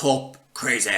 Pulp Crazy.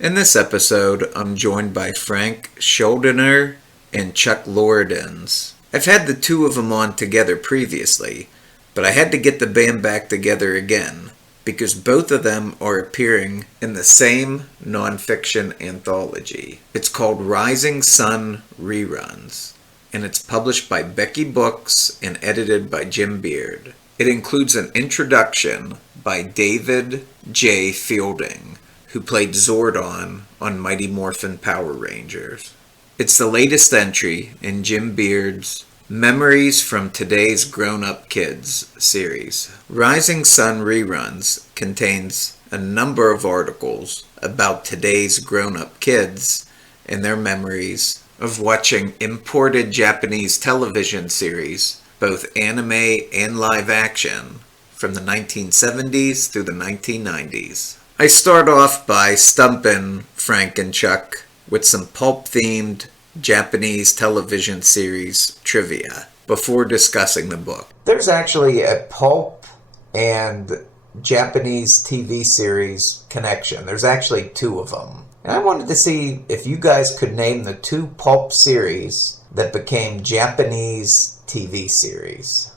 In this episode, I'm joined by Frank Schildiner and Chuck Loridans. I've had the two of them on together previously, but I had to get the band back together again, because both of them are appearing in the same non-fiction anthology. It's called Rising Sun Reruns, and it's published by Becky Books and edited by Jim Beard. It includes an introduction by David J. Fielding, who played Zordon on Mighty Morphin Power Rangers. It's the latest entry in Jim Beard's Memories from Today's Grown-Up Kids series. Rising Sun Reruns contains a number of articles about today's grown-up kids and their memories of watching imported Japanese television series, both anime and live action, from the 1970s through the 1990s. I start off by stumping Frank and Chuck with some pulp-themed Japanese television series trivia before discussing the book. There's actually a pulp and Japanese TV series connection. There's actually two of them. And I wanted to see if you guys could name the two pulp series that became Japanese TV series.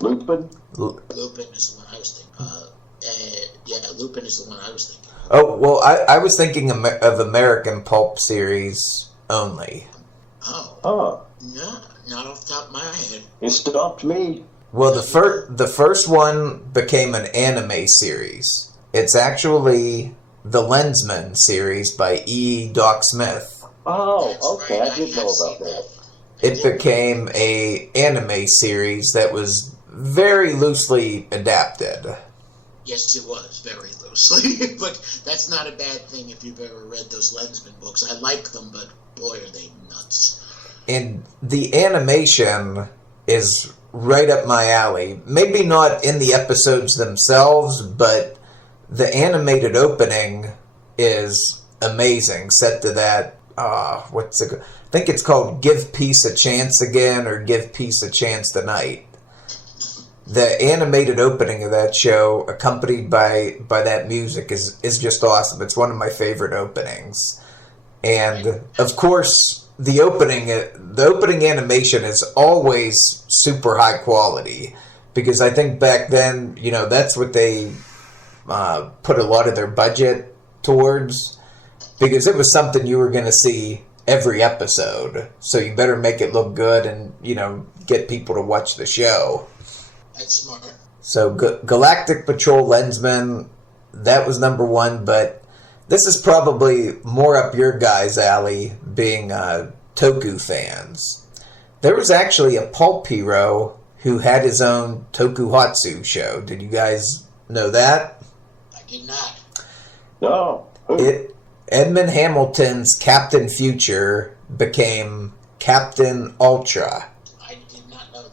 Lupin? Lupin is the one I was thinking. Lupin is the one I was thinking. Oh, well, I was thinking of American pulp series only. Oh. No, not off the top of my head. It stopped me. Well, the first one became an anime series. It's actually the Lensman Series by E. Doc Smith. Oh, okay, right. I did know about that. It became a anime series that was very loosely adapted. Yes, it was, very loosely. But that's not a bad thing if you've ever read those Lensman books. I like them, but boy, are they nuts. And the animation is right up my alley. Maybe not in the episodes themselves, but the animated opening is amazing. Set to that, I think it's called Give Peace a Chance Again or Give Peace a Chance Tonight. The animated opening of that show, accompanied by that music, is just awesome. It's one of my favorite openings. And, of course, the opening animation is always super high quality, because I think back then, that's what they put a lot of their budget towards, because it was something you were going to see every episode. So you better make it look good and, get people to watch the show. That's smart. So Galactic Patrol Lensman, that was number one, but this is probably more up your guys' alley, being Toku fans. There was actually a pulp hero who had his own Tokusatsu show. Did you guys know that? I did not. No. Edmund Hamilton's Captain Future became Captain Ultra. I did not know that.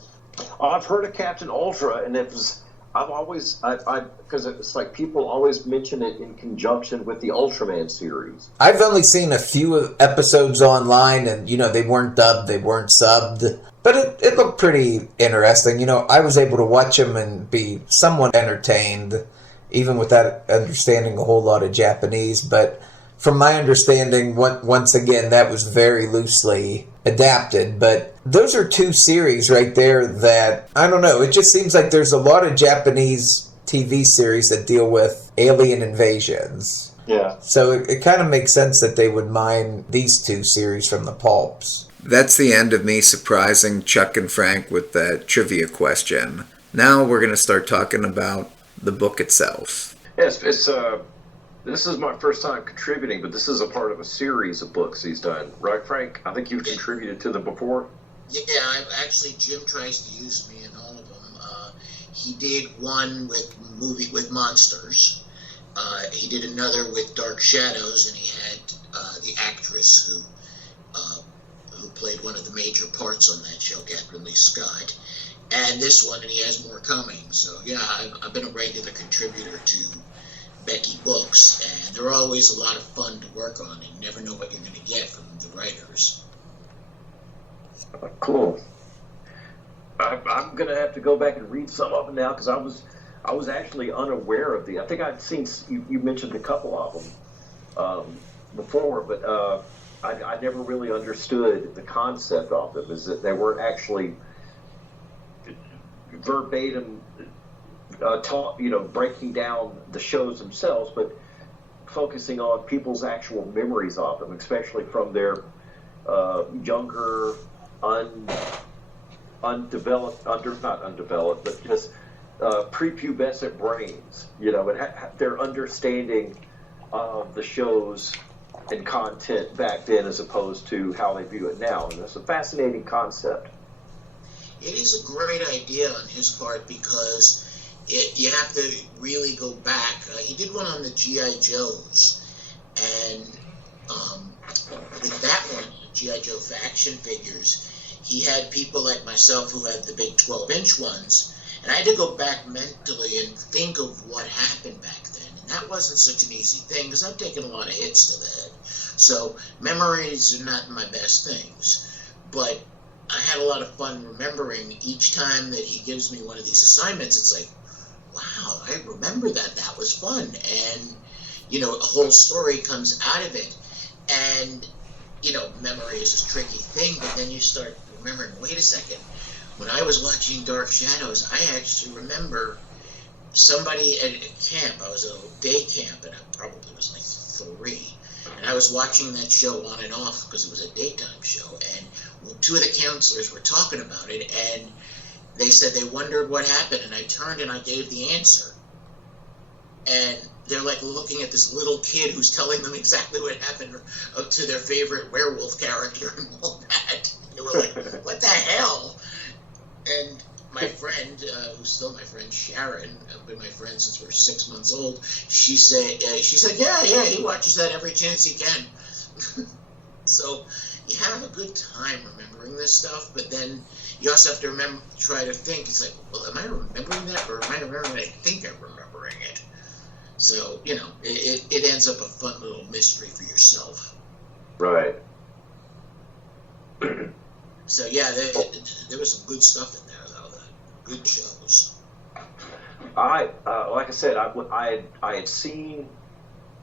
I've heard of Captain Ultra, and it was... because it's like people always mention it in conjunction with the Ultraman series. I've only seen a few episodes online, and they weren't dubbed, they weren't subbed, but it looked pretty interesting. I was able to watch them and be somewhat entertained, even without understanding a whole lot of Japanese. But from my understanding, once again, that was very loosely adapted. But those are two series right there that, I don't know, it just seems like there's a lot of Japanese TV series that deal with alien invasions. Yeah. So it kind of makes sense that they would mine these two series from the pulps. That's the end of me surprising Chuck and Frank with that trivia question. Now we're going to start talking about the book itself. Yes, this is my first time contributing, but this is a part of a series of books he's done. Right, Frank? I think you've contributed to them before? Yeah, Jim tries to use me in all of them. He did one with monsters. He did another with Dark Shadows, and he had the actress who played one of the major parts on that show, Captain Lee Scott. And this one, and he has more coming. So, yeah, I've been a regular contributor to Becky Books, and they're always a lot of fun to work on. You never know what you're going to get from the writers. Cool. I'm going to have to go back and read some of them now, because I was actually unaware of the. I think I'd seen you mentioned a couple of them before, but I never really understood the concept of them. Is that they weren't actually verbatim breaking down the shows themselves, but focusing on people's actual memories of them, especially from their younger, not undeveloped, but just prepubescent brains, and their understanding of the shows and content back then as opposed to how they view it now. And it's a fascinating concept. It is a great idea on his part because you have to really go back. He did one on the G.I. Joes, and with that one, G.I. Joe action figures, he had people like myself who had the big 12-inch ones, and I had to go back mentally and think of what happened back then. And that wasn't such an easy thing because I've taken a lot of hits to the head. So memories are not my best things, but I had a lot of fun remembering each time that he gives me one of these assignments. It's like, wow, I remember that. That was fun. And, a whole story comes out of it. And, memory is a tricky thing, but then you start remembering, wait a second. When I was watching Dark Shadows, I actually remember somebody at a camp. I was at a day camp, and I probably was like 3. And I was watching that show on and off because it was a daytime show. And 2 of the counselors were talking about it, and they said they wondered what happened. And I turned and I gave the answer. And they're like looking at this little kid who's telling them exactly what happened to their favorite werewolf character and all that. And they were like, what the hell? And my friend, who's still my friend, Sharon, been my friend since we're 6 months old, she said, yeah, he watches that every chance he can. So you have a good time remembering this stuff, but then you also have to try to think, it's like, well, am I remembering that, or am I remembering that I think I'm remembering it? So, it ends up a fun little mystery for yourself. Right. So, yeah, there was some good stuff in there, though. Good shows. Like I said, I had seen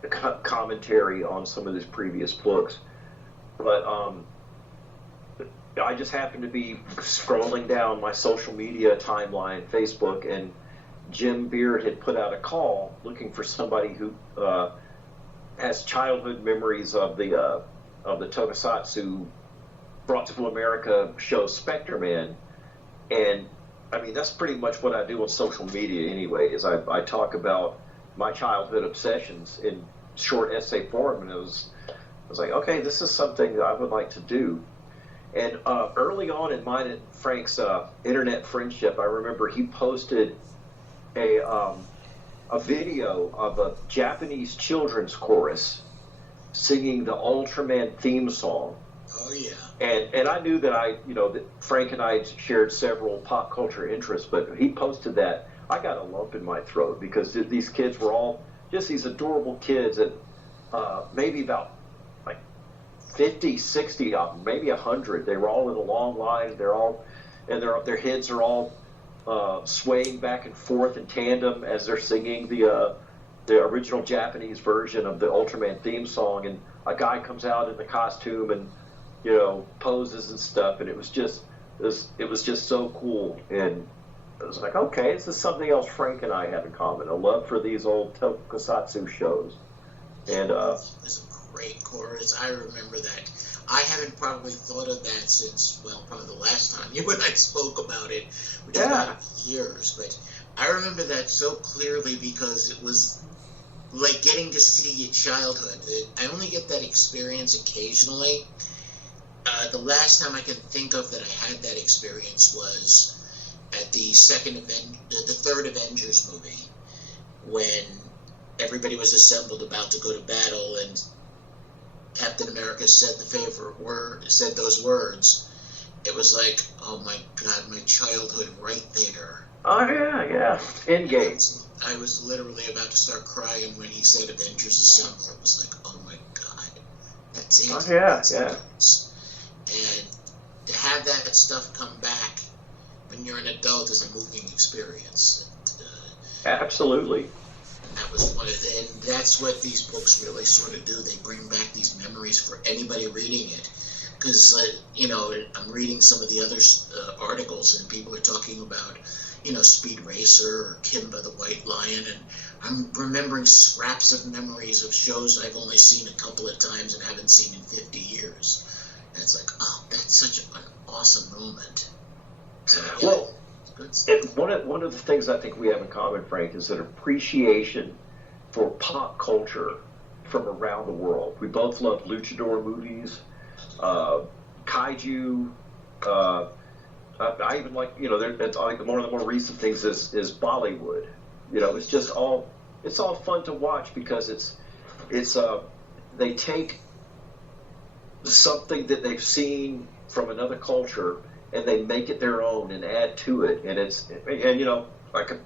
the commentary on some of these previous books, but I just happened to be scrolling down my social media timeline, Facebook, and Jim Beard had put out a call looking for somebody who has childhood memories of the Tokusatsu brought to America show Spectre Man. And I mean, that's pretty much what I do on social media anyway, is I talk about my childhood obsessions in short essay form. And I was like, okay, this is something that I would like to do. And early on in mine and Frank's internet friendship, I remember he posted a video of a Japanese children's chorus singing the Ultraman theme song. Oh yeah. And I knew that that Frank and I shared several pop culture interests, but he posted that. I got a lump in my throat because these kids were all just these adorable kids, and maybe about like 50, 60 of them, maybe 100. They were all in a long line. They're all, and their heads are all swaying back and forth in tandem as they're singing the original Japanese version of the Ultraman theme song. And a guy comes out in the costume and poses and stuff, and it was just so cool. And I was like, okay, this is something else Frank and I have in common, a love for these old Tokusatsu shows. And it's a great chorus. I remember that. I haven't probably thought of that since, probably the last time you and I spoke about it, which is about years. But I remember that so clearly because it was like getting to see your childhood. I only get that experience occasionally. The last time I can think of that I had that experience was at the third Avengers movie, when everybody was assembled about to go to battle, and Captain America said said those words. It was like, oh my God, my childhood right there. Oh yeah, Endgame. I was literally about to start crying when he said Avengers Assemble. It was like, oh my God, that's it. Oh yeah. And to have that stuff come back when you're an adult is a moving experience. And, Absolutely. That was one of the, and that's what these books really sort of do. They bring back these memories for anybody reading it. Because, I'm reading some of the other articles, and people are talking about, Speed Racer or Kimba the White Lion, and I'm remembering scraps of memories of shows I've only seen a couple of times and haven't seen in 50 years. And it's like, oh, that's such an awesome moment. So, yeah, Well, good stuff. and one of the things I think we have in common, Frank, is an appreciation for pop culture from around the world. We both love luchador movies, kaiju. I even like, it's like one of the more recent things is Bollywood. It's just it's all fun to watch because it's they take something that they've seen from another culture and they make it their own and add to it. And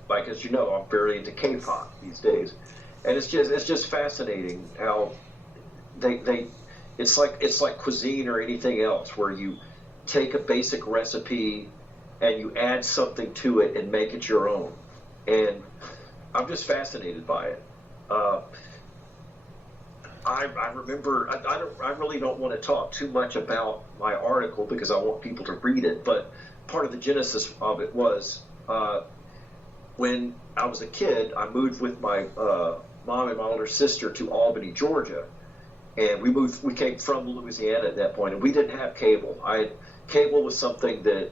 like as you know, I'm very into K-pop these days, and it's just fascinating how it's like cuisine or anything else where you take a basic recipe and you add something to it and make it your own. And I'm just fascinated by it. I remember, I really don't want to talk too much about my article because I want people to read it, but part of the genesis of it was when I was a kid, I moved with my mom and my older sister to Albany, Georgia. And we came from Louisiana at that point, and we didn't have cable. Cable was something that,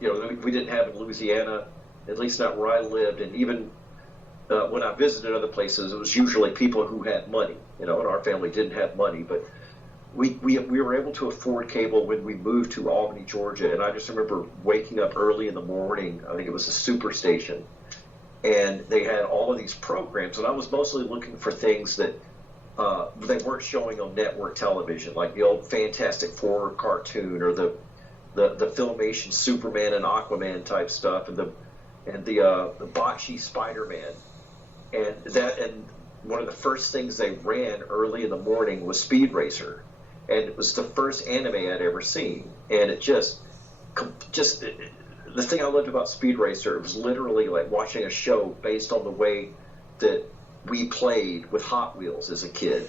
we didn't have in Louisiana, at least not where I lived. And even when I visited other places, it was usually people who had money, and our family didn't have money. But we were able to afford cable when we moved to Albany, Georgia. And I just remember waking up early in the morning, I think it was a Superstation, and they had all of these programs. And I was mostly looking for things that they weren't showing on network television, like the old Fantastic Four cartoon or the Filmation Superman and Aquaman type stuff, and the botchy Spider-Man, and one of the first things they ran early in the morning was Speed Racer, and it was the first anime I'd ever seen, and it just the thing I loved about Speed Racer, it was literally like watching a show based on the way that we played with Hot Wheels as a kid.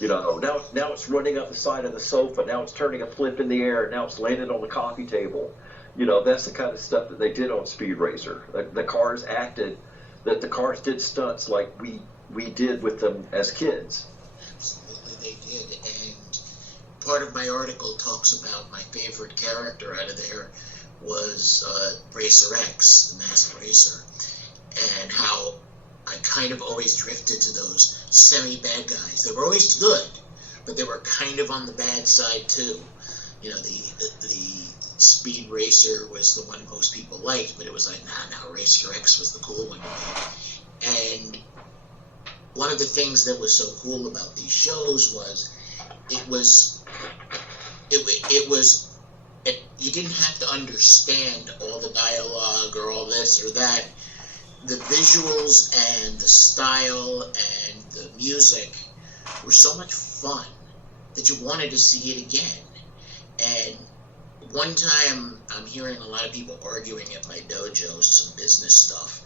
Now it's running up the side of the sofa. Now it's turning a flip in the air. Now it's landing on the coffee table. That's the kind of stuff that they did on Speed Racer. The cars did stunts like we did with them as kids. Absolutely, they did. And part of my article talks about my favorite character out of there was Racer X, the Masked Racer, and how I kind of always drifted to those semi-bad guys. They were always good, but they were kind of on the bad side too. The Speed Racer was the one most people liked, but it was like, nah, Racer X was the cool one to me. And one of the things that was so cool about these shows was you didn't have to understand all the dialogue or all this or that. The visuals and the style and the music were so much fun that you wanted to see it again. And one time I'm hearing a lot of people arguing at my dojo some business stuff.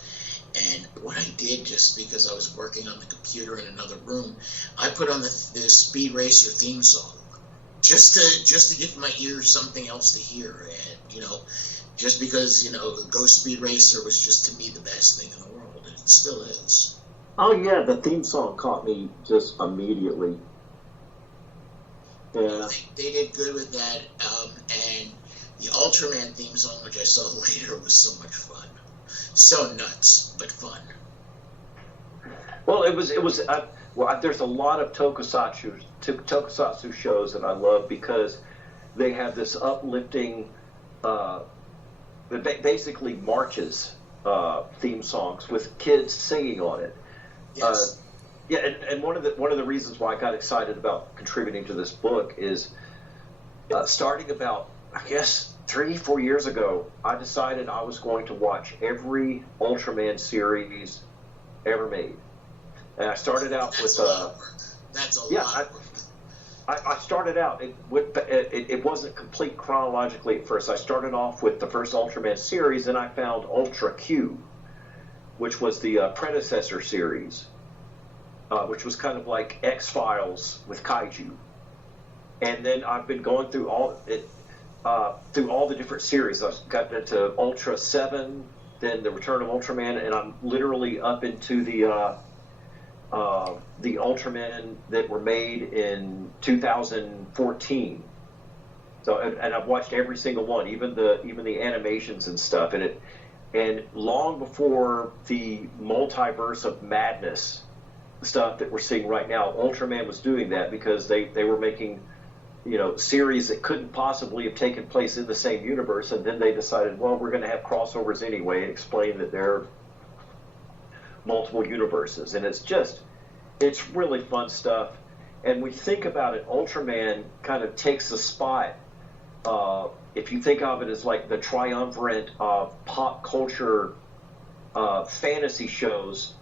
And what I did, just because I was working on the computer in another room, I put on the Speed Racer theme song just to give my ears something else to hear. And, just because, Go Speed Racer was just, to me, the best thing in the world, and it still is. Oh, yeah, the theme song caught me just immediately. Yeah. They did good with that, and the Ultraman theme song, which I saw later, was so much fun. So nuts, but fun. Well, it was. There's a lot of tokusatsu shows that I love because they have this uplifting, basically marches, theme songs with kids singing on it. Yes. And one of the reasons why I got excited about contributing to this book is starting about, I guess, 3-4 years ago, I decided I was going to watch every Ultraman series ever made. And I started out That's with a lot of work. That's a lot of work. I started out, it wasn't complete chronologically at first. I started off with the first Ultraman series, and I found Ultra Q. which was the predecessor series, which was kind of like X-Files with kaiju. And then I've been going through all the different series. I've gotten into Ultra 7, then the Return of Ultraman, and I'm literally up into the Ultraman that were made in 2014. So, and I've watched every single one, even the animations and stuff. And long before the multiverse of madness stuff that we're seeing right now, Ultraman was doing that because they were making, series that couldn't possibly have taken place in the same universe, and then they decided, well, we're going to have crossovers anyway and explain that there are multiple universes. And it's really fun stuff. And we think about it, Ultraman kind of takes the spot. If you think of it as like the triumvirate of pop culture fantasy shows,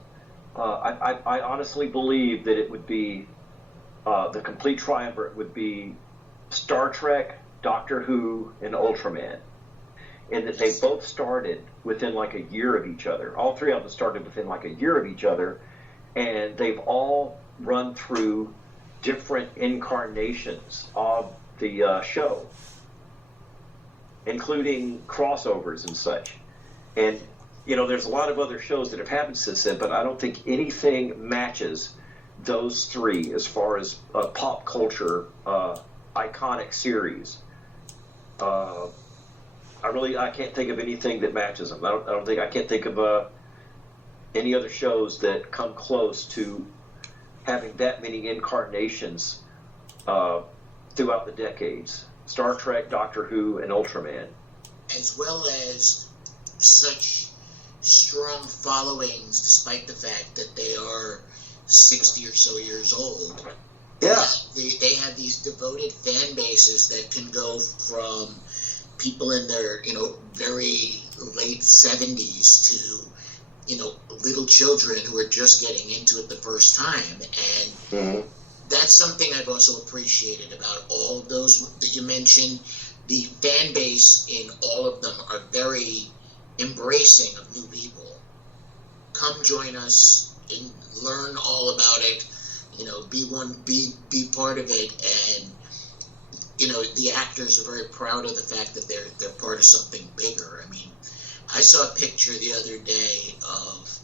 I honestly believe that it would be the complete triumvirate would be Star Trek, Doctor Who, and Ultraman. And that they both started within like a year of each other. All three of them started within like a year of each other, and they've all run through different incarnations of the show, including crossovers and such. And, there's a lot of other shows that have happened since then, but I don't think anything matches those three as far as pop culture iconic series. I can't think of anything that matches them. I can't think of any other shows that come close to having that many incarnations throughout the decades. Star Trek, Doctor Who, and Ultraman. As well as such strong followings, despite the fact that they are 60 or so years old. Yeah. They have these devoted fan bases that can go from people in their, very late 70s to, little children who are just getting into it the first time. And that's something I've also appreciated about all of those that you mentioned. The fan base in all of them are very embracing of new people. Come join us and learn all about it. Be part of it. And the actors are very proud of the fact that they're part of something bigger. I mean, I saw a picture the other day of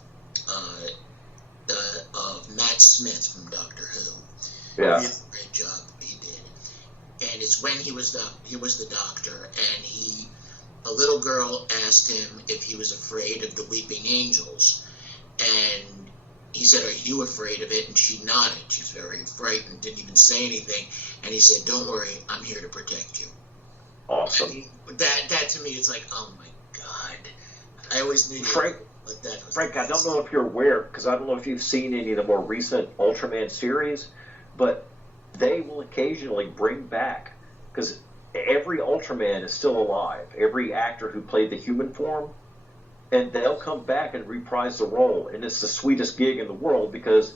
Matt Smith from Doctor Who. Yeah. Really great job he did. And it's when he was the doctor, and a little girl asked him if he was afraid of the weeping angels, and he said, "Are you afraid of it?" And she nodded. She's very frightened, didn't even say anything. And he said, "Don't worry, I'm here to protect you." Awesome. I mean, that to me, it's like, oh my God. I always knew Frank, that was Frank, I don't know if you're aware, because I don't know if you've seen any of the more recent Ultraman series, but they will occasionally bring back, because every Ultraman is still alive, every actor who played the human form, and they'll come back and reprise the role. And it's the sweetest gig in the world because,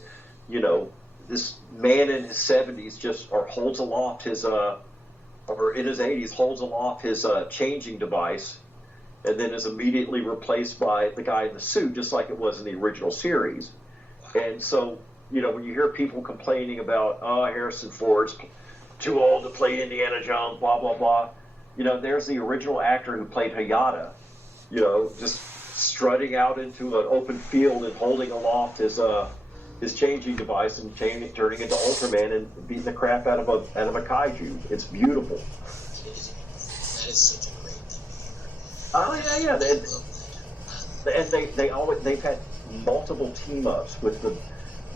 this man in his 70s holds aloft his, or in his 80s, holds aloft his changing device, and then is immediately replaced by the guy in the suit, just like it was in the original series. And so, when you hear people complaining about, Harrison Ford's too old to play Indiana Jones, blah, blah, blah, there's the original actor who played Hayata, just strutting out into an open field and holding aloft his changing device and turning into Ultraman and beating the crap out of a kaiju. It's beautiful. That is such a great thing. Oh yeah. They've had multiple team ups with the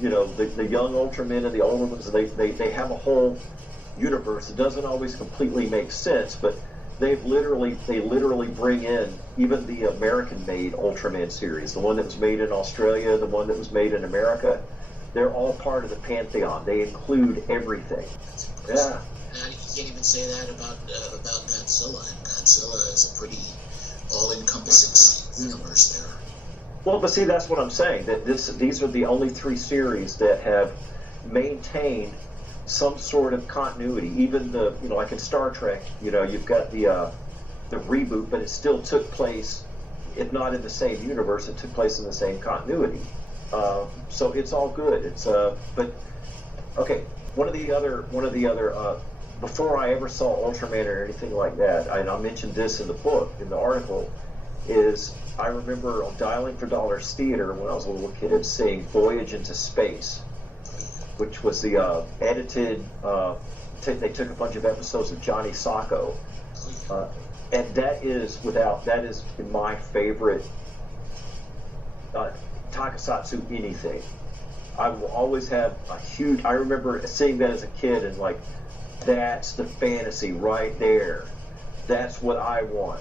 young Ultramen and the older ones. They have a whole universe. It doesn't always completely make sense, but they literally bring in even the American-made Ultraman series, the one that was made in Australia, the one that was made in America. They're all part of the pantheon. They include everything. Yeah. You can't even say that about Godzilla. And Godzilla is a pretty all-encompassing universe there. Well, but see, that's what I'm saying. That these are the only three series that have maintained some sort of continuity. Even like in Star Trek, you've got the reboot, but it still took place if not in the same universe, it took place in the same continuity. So it's all good. It's but okay. One of the other before I ever saw Ultraman or anything like that, and I mentioned this in the book, in the article, is I remember Dialing for Dollars Theater when I was a little kid seeing Voyage into Space, which was the edited. They took a bunch of episodes of Johnny Sacco, and that is my favorite Tokusatsu anything. I will always have a huge. I remember seeing that as a kid and like, that's the fantasy right there. That's what I want.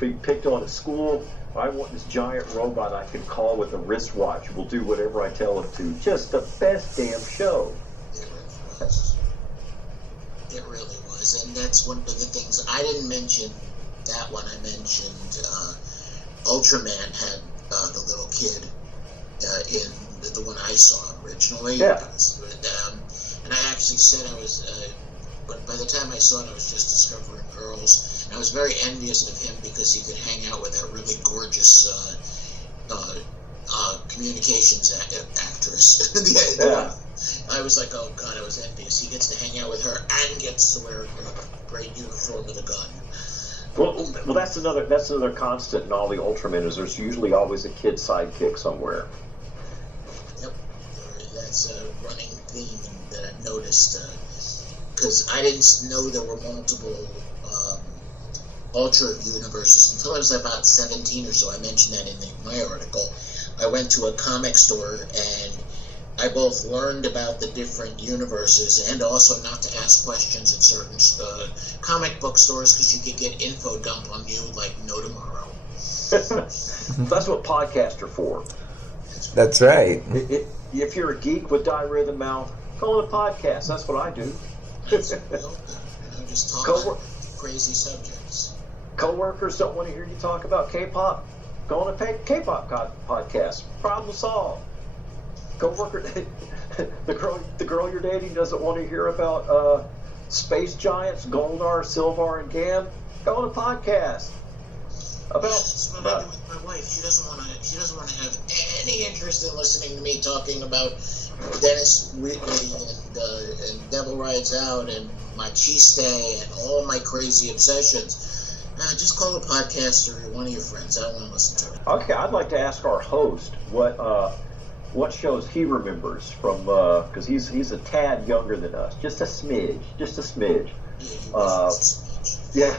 Being picked on at school. I want this giant robot I can call with a wristwatch. Will do whatever I tell him to. Just the best damn show. It really was, and that's one of the things I didn't mention. That one I mentioned. Ultraman had the little kid in the one I saw originally. Yeah. And I actually said I was, but by the time I saw it, I was just discovering girls. And I was very envious of him because he could hang out with that really gorgeous communications actress. Yeah. I was like, oh God, I was envious. He gets to hang out with her and gets to wear a great uniform with a gun. Well, that's another constant in all the Ultramen is there's usually always a kid sidekick somewhere. Yep, that's a running theme that I've noticed because I didn't know there were multiple Ultra universes until I was about 17 or so. I mentioned that in my article. I went to a comic store and I both learned about the different universes and also not to ask questions at certain comic book stores because you could get info dumped on you like no tomorrow. That's what podcasts are for. That's right. If you're a geek with diarrhea of the mouth, call it a podcast. That's what I do. Just talk about crazy subjects. Co-workers don't want to hear you talk about K-pop. Go on a K-pop podcast. Problem solved. Co-worker, the girl you're dating doesn't want to hear about space giants, Goldar, Silvar, and Gam. Go on a podcast That's what I do with my wife. She doesn't want to have any interest in listening to me talking about Dennis Whitley and Devil Rides Out and Machiste and all my crazy obsessions. Just call a podcast or one of your friends. I don't want to listen to it. Okay, I'd like to ask our host what shows he remembers from, because he's a tad younger than us, just a smidge. Yeah,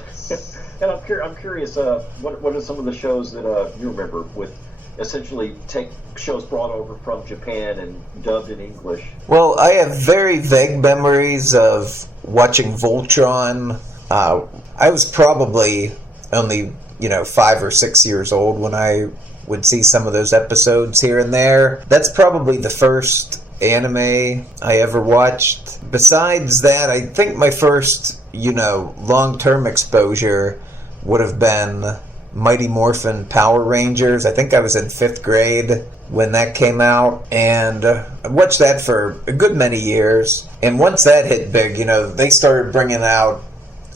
and I'm curious. What are some of the shows that you remember with essentially take shows brought over from Japan and dubbed in English? Well, I have very vague memories of watching Voltron. I was probably only 5 or 6 years old when I would see some of those episodes here and there. That's probably the first anime I ever watched. Besides that, I think my first, long-term exposure would have been Mighty Morphin Power Rangers. I think I was in 5th grade when that came out, and I watched that for a good many years. And once that hit big, they started bringing out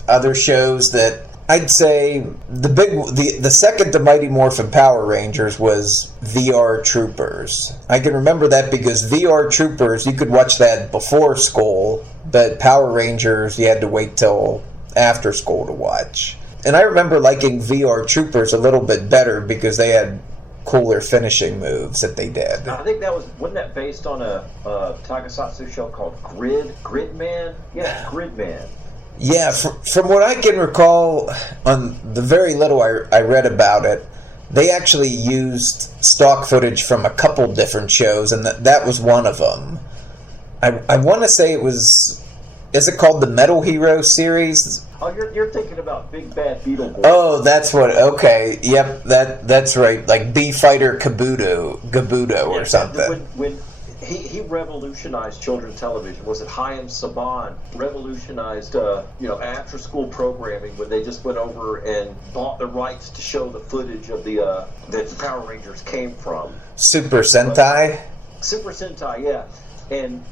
other shows that I'd say the second to Mighty Morphin Power Rangers was VR Troopers. I can remember that because VR Troopers, you could watch that before school, but Power Rangers, you had to wait till after school to watch. And I remember liking VR Troopers a little bit better because they had cooler finishing moves that they did. I think wasn't that based on a Tokusatsu show called Gridman? Yeah, Gridman. Yeah, from what I can recall, on the very little I read about it, they actually used stock footage from a couple different shows, and that was one of them. I want to say it was... Is it called the Metal Hero series? Oh, you're thinking about Big Bad Beetleborgs. Oh, that's what... Okay, yep, that's right. Like B-Fighter Kabuto or something. When he revolutionized children's television. Was it Hayam Saban revolutionized after school programming when they just went over and bought the rights to show the footage of that the Power Rangers came from? Super Sentai? Super Sentai, yeah. And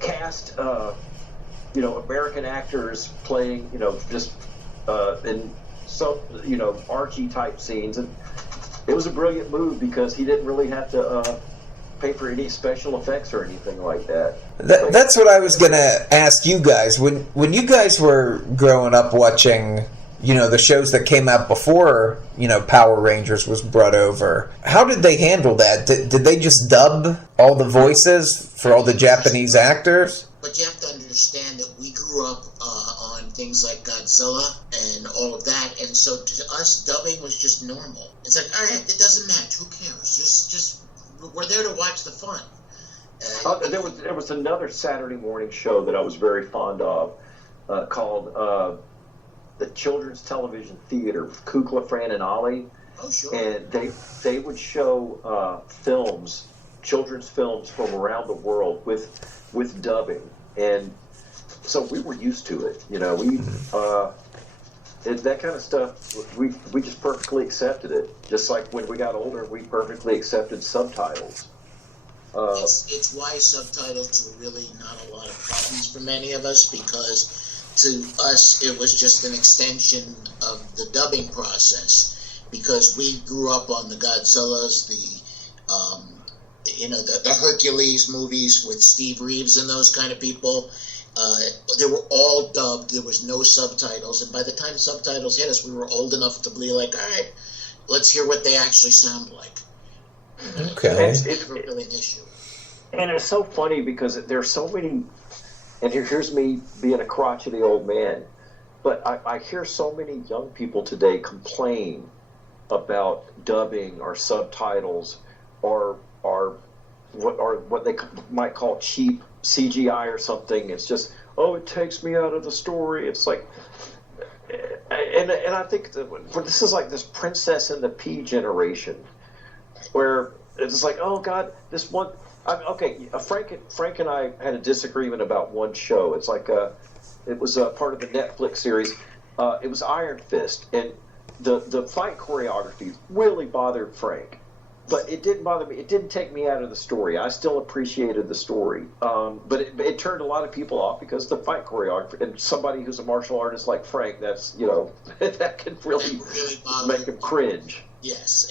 cast American actors playing, just in so Archie type scenes, and it was a brilliant move because he didn't really have to pay for any special effects or anything like that. That's what I was gonna ask you guys. When you guys were growing up watching, the shows that came out before, Power Rangers was brought over, how did they handle that? Did they just dub all the voices for all the Japanese actors? But you have to understand that we grew up on things like Godzilla and all of that, and so to us, dubbing was just normal. It's like, all right, it doesn't match. Who cares? Just we're there to watch the fun. There was another Saturday morning show that I was very fond of called the Children's Television Theater with Kukla, Fran, and Ollie. Oh, sure. And they would show children's films from around the world with dubbing, and so we were used to it. That kind of stuff, we just perfectly accepted it. Just like when we got older, we perfectly accepted subtitles. It's why subtitles were really not a lot of problems for many of us, because to us it was just an extension of the dubbing process, because we grew up on the Godzillas, the Hercules movies with Steve Reeves and those kind of people. They were all dubbed. There was no subtitles, and by the time subtitles hit us, we were old enough to be like, all right, let's hear what they actually sound like. Okay. It's never really an issue. And it's so funny because there's so many, and here's me being a crotchety old man, but I hear so many young people today complain about dubbing or subtitles or what they might call cheap CGI or something. It's just, it takes me out of the story. It's like, and I think this is like this Princess and the Pea generation, where it's like, oh God, this one. Frank and I had a disagreement about one show. It's like it was part of the Netflix series. It was Iron Fist, and the fight choreography really bothered Frank, but it didn't bother me. It didn't take me out of the story. I still appreciated the story, but it turned a lot of people off because the fight choreography, and somebody who's a martial artist like Frank, that's that can really make him cringe. Yes,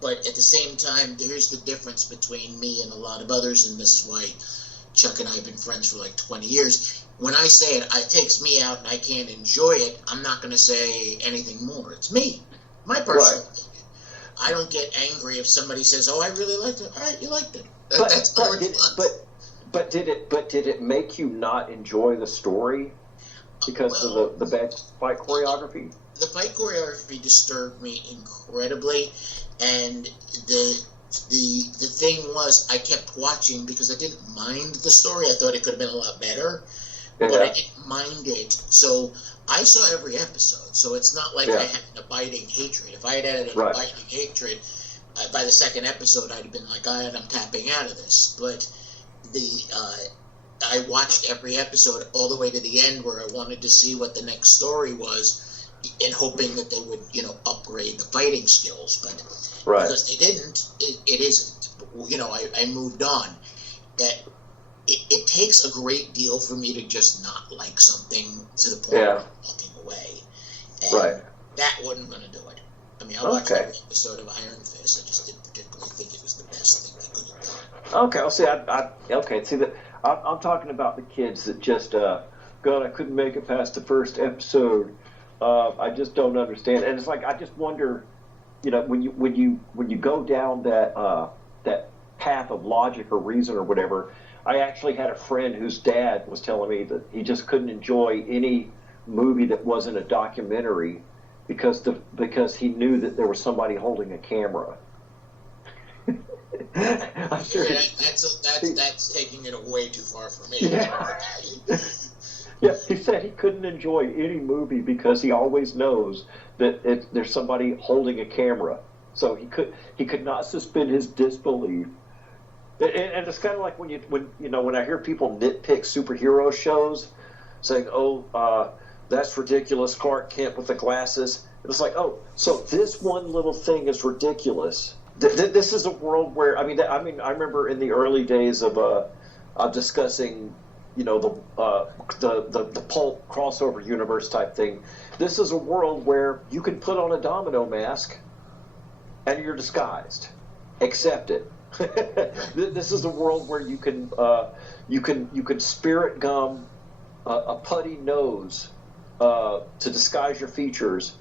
but at the same time, there's the difference between me and a lot of others, and this is why Chuck and I have been friends for like 20 years. When I say it takes me out and I can't enjoy it, I'm not going to say anything more. It's me, my personal opinion. I don't get angry if somebody says, "Oh, I really liked it." All right, you liked it. But did it make you not enjoy the story because of the bad fight choreography? The fight choreography disturbed me incredibly, and the thing was, I kept watching because I didn't mind the story. I thought it could have been a lot better, but I didn't mind it. So I saw every episode. So it's not like I had an abiding hatred. If I had an abiding hatred, by the second episode, I'd have been like, all right, I'm tapping out of this. But I watched every episode all the way to the end, where I wanted to see what the next story was, and hoping that they would, upgrade the fighting skills. But because they didn't, it isn't. I moved on. That it takes a great deal for me to just not like something to the point of walking away. And that wasn't going to do it. I mean, I watched every episode of Iron Fist. I just didn't particularly think it was the best thing they could have done. Okay, well, see, I'm talking about the kids that just, God, I couldn't make it past the first episode. I just don't understand, and it's like, I just wonder, when you go down that path of logic or reason or whatever. I actually had a friend whose dad was telling me that he just couldn't enjoy any movie that wasn't a documentary because he knew that there was somebody holding a camera. I'm sure. Yeah, that's taking it way too far for me. Yeah, he said he couldn't enjoy any movie because he always knows that there's somebody holding a camera, so he could not suspend his disbelief. And it's kind of like when I hear people nitpick superhero shows, saying, "Oh, that's ridiculous, Clark Kent with the glasses." It's like, oh, so this one little thing is ridiculous. This is a world where I remember in the early days of discussing, the pulp crossover universe type thing. This is a world where you can put on a domino mask and you're disguised. Accept it. This is a world where you can spirit gum a putty nose to disguise your features,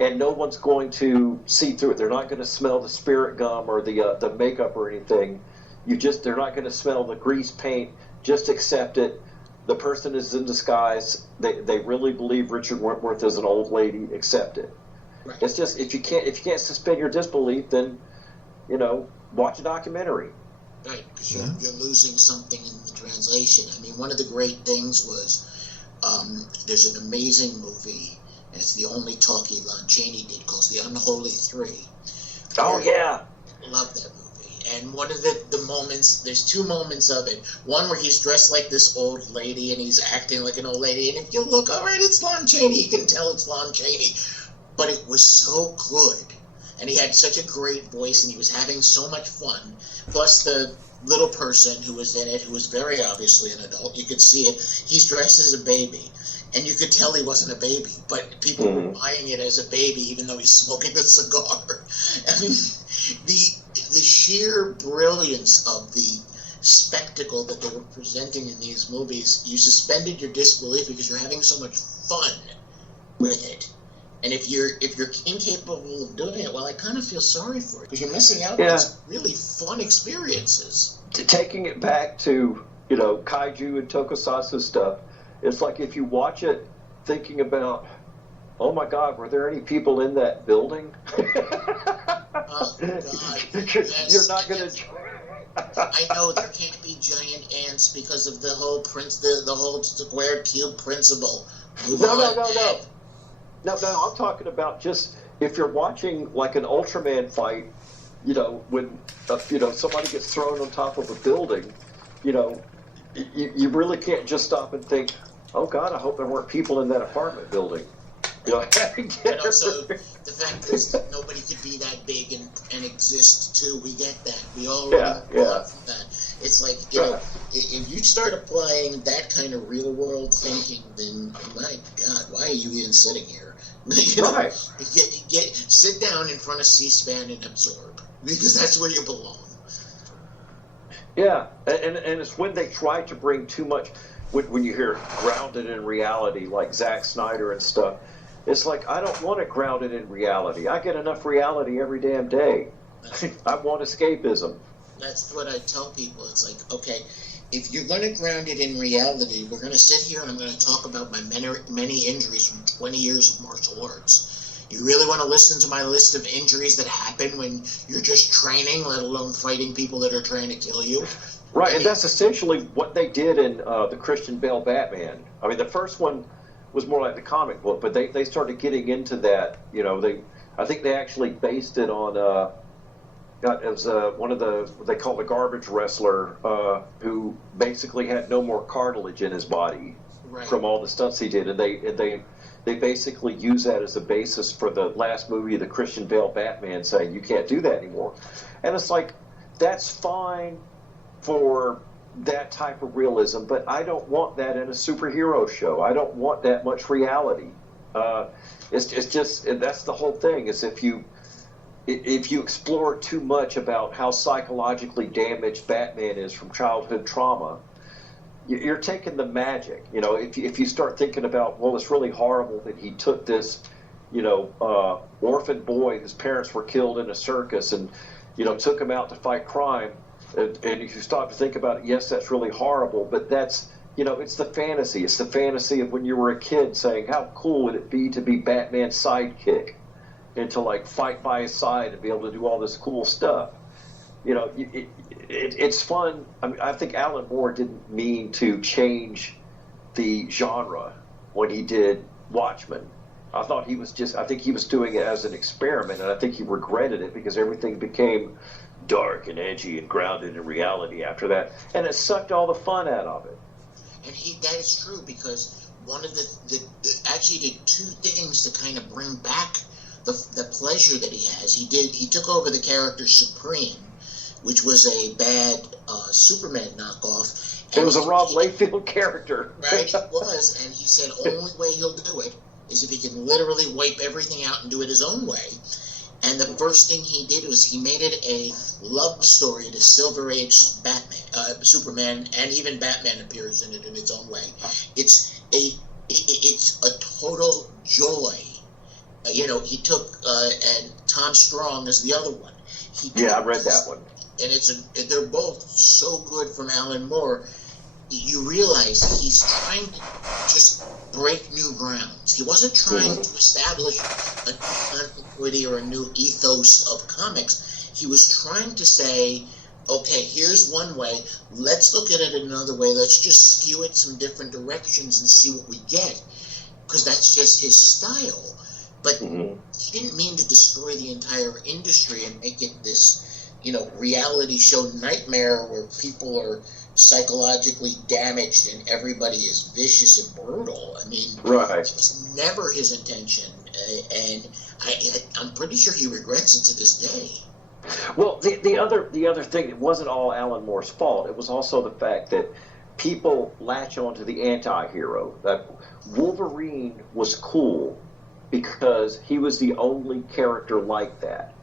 and no one's going to see through it. They're not going to smell the spirit gum or the makeup or anything. They're not going to smell the grease paint. Just accept it. The person is in disguise. They really believe Richard Wentworth is an old lady. Accept it. Right. It's just if you can't suspend your disbelief, then watch a documentary. Right, because you're losing something in the translation. I mean, one of the great things was there's an amazing movie, and it's the only talkie Lon Chaney did, called The Unholy Three. Oh, yeah. I love that movie. And one of the moments, there's two moments of it. One where he's dressed like this old lady, and he's acting like an old lady, and if you look, all right, it's Lon Chaney. You can tell it's Lon Chaney. But it was so good. And he had such a great voice, and he was having so much fun. Plus the little person who was in it, who was very obviously an adult, you could see it. He's dressed as a baby, and you could tell he wasn't a baby, but people were buying it as a baby, even though he's smoking a cigar. I mean, the sheer brilliance of the spectacle that they were presenting in these movies, you suspended your disbelief because you're having so much fun with it. And if you're incapable of doing it, well, I kind of feel sorry for you because you're missing out on some really fun experiences. Taking it back to kaiju and tokusatsu stuff, it's like if you watch it thinking about, oh my God, were there any people in that building? Oh God! Yes. You're not going to. I know there can't be giant ants because of the whole the whole square cube principle. No, I'm talking about just if you're watching like an Ultraman fight, when somebody gets thrown on top of a building, you really can't just stop and think, oh God, I hope there weren't people in that apartment building. And also the fact is that nobody could be that big and exist too. We get that. We already know that. It's like if you start applying that kind of real world thinking, then my God, why are you even sitting here? Right. Sit down in front of C-SPAN and absorb, because that's where you belong. Yeah, and it's when they try to bring too much. When you hear grounded in reality, like Zack Snyder and stuff, it's like, I don't want it grounded in reality. I get enough reality every damn day. I want escapism. That's what I tell people. It's like, okay, if you're going to ground it in reality, we're going to sit here and I'm going to talk about my many injuries from 20 years of martial arts. You really want to listen to my list of injuries that happen when you're just training, let alone fighting people that are trying to kill you? Right, and that's essentially what they did in the Christian Bale Batman. I mean, the first one was more like the comic book, but they started getting into that. I think they actually based it on it was one of they call the garbage wrestler who basically had no more cartilage in his body from all the stunts he did, and they basically use that as a basis for the last movie of the Christian Bale Batman, saying you can't do that anymore. And it's like, that's fine for that type of realism, but I don't want that in a superhero show. I don't want that much reality. It's just that's the whole thing. Is if you explore too much about how psychologically damaged Batman is from childhood trauma, you're taking the magic. If you start thinking about, well, it's really horrible that he took this, orphan boy, his parents were killed in a circus, and took him out to fight crime. And if you stop to think about it, yes, that's really horrible, but that's, it's the fantasy. It's the fantasy of when you were a kid saying, how cool would it be to be Batman's sidekick and to, like, fight by his side and be able to do all this cool stuff. It's fun. I mean, I think Alan Moore didn't mean to change the genre when he did Watchmen. I think he was doing it as an experiment, and I think he regretted it because everything became dark and edgy and grounded in reality after that, and it sucked all the fun out of it. And that is true, because one of the actually did two things to kind of bring back the pleasure that he has. He took over the character Supreme, which was a bad Superman knockoff, It was a Rob Liefeld character. Right, it was, and he said only way he'll do it is if he can literally wipe everything out and do it his own way. And the first thing he did was he made it a love story to Silver Age Batman, Superman, and even Batman appears in it in its own way. It's a total joy. He took and Tom Strong is the other one. I read that one. And they're both so good from Alan Moore. You realize he's trying to just break new grounds. He wasn't trying to establish a continuity or a new ethos of comics. He was trying to say, okay, here's one way. Let's look at it another way. Let's just skew it some different directions and see what we get. Because that's just his style. But he didn't mean to destroy the entire industry and make it this, reality show nightmare where people are psychologically damaged and everybody is vicious and brutal. I mean, right. It was never his intention, and I'm pretty sure he regrets it to this day. Well, the other thing, it wasn't all Alan Moore's fault. It was also the fact that people latch onto the anti-hero. That Wolverine was cool because he was the only character like that.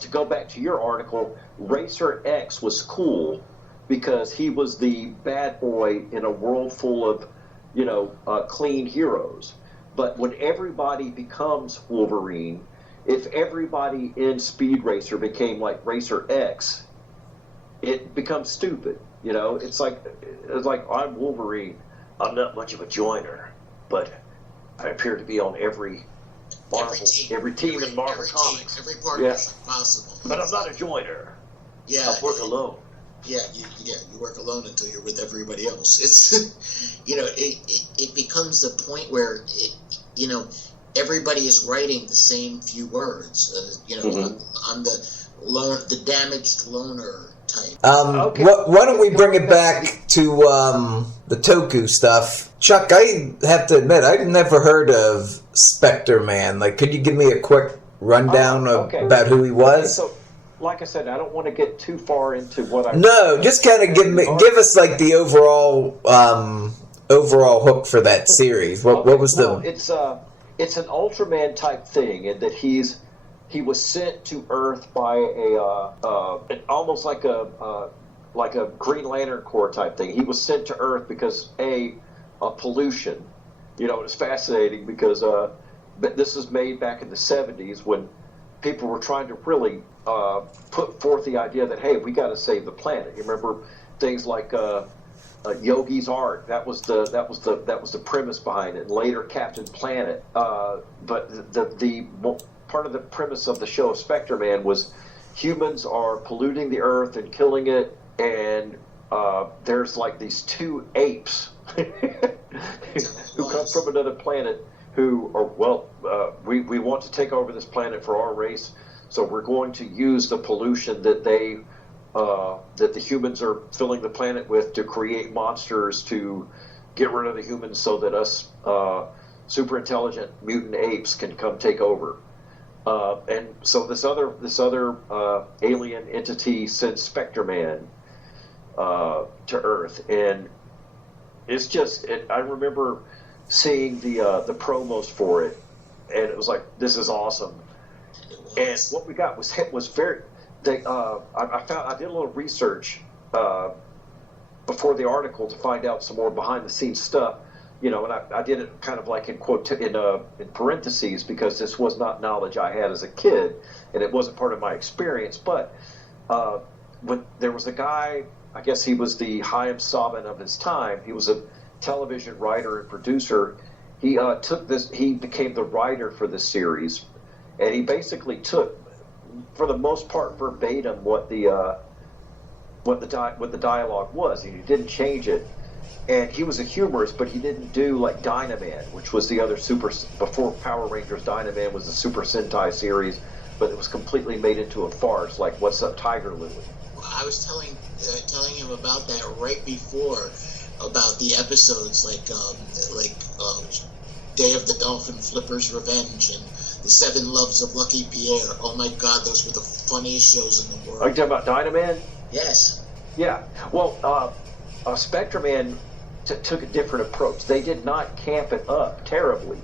To go back to your article, Racer X was cool because he was the bad boy in a world full of, clean heroes. But when everybody becomes Wolverine, if everybody in Speed Racer became like Racer X, it becomes stupid. It's like I'm Wolverine. I'm not much of a joiner, but I appear to be on every team in Marvel Comics. Every partnership possible. But I'm not a joiner. Yeah. I work alone. Yeah, you work alone until you're with everybody else. It's, it becomes the point where, everybody is writing the same few words. I'm the damaged loner type. Okay. Why don't we bring it back to the Toku stuff? Chuck, I have to admit, I've never heard of Spectre Man. Could you give me a quick rundown about who he was? Okay, so, like I said, I don't want to get too far into what I... No, just kind of give us the overall hook for that series. What was the... It's an Ultraman type thing in that he was sent to Earth by almost like a Green Lantern Corps type thing. He was sent to Earth because pollution. It's fascinating because but this was made back in the 70s when people were trying to really put forth the idea that, hey, we got to save the planet. You remember things like Yogi's Art? That was the premise behind it. And later, Captain Planet. But the part of the premise of the show of Spectre Man was humans are polluting the Earth and killing it, and there's these two apes who come from another planet who are, we want to take over this planet for our race, so we're going to use the pollution that that the humans are filling the planet with to create monsters to get rid of the humans so that us super intelligent mutant apes can come take over. And so this other alien entity sends Spectre Man to Earth, and it's just I remember seeing the promos for it, and it was like, this is awesome. And what we got was very. I did a little research before the article to find out some more behind the scenes stuff. And I did it kind of in parentheses because this was not knowledge I had as a kid, and it wasn't part of my experience. But when there was a guy, I guess he was the Chaim Saban of his time. He was a television writer and producer. He he became the writer for the series, and he basically took, for the most part, verbatim what the dialogue was. He didn't change it. And he was a humorist, but he didn't do like Dynaman, which was the other before Power Rangers. Dynaman was the Super Sentai series, but it was completely made into a farce, like What's Up, Tiger Lily? I was telling him about that right before, about the episodes like Day of the Dolphin Flipper's Revenge and The Seven Loves of Lucky Pierre. Oh my God, those were the funniest shows in the world. Are you talking about Dynaman? Yes. Yeah. Well, Spectreman took a different approach. They did not camp it up terribly,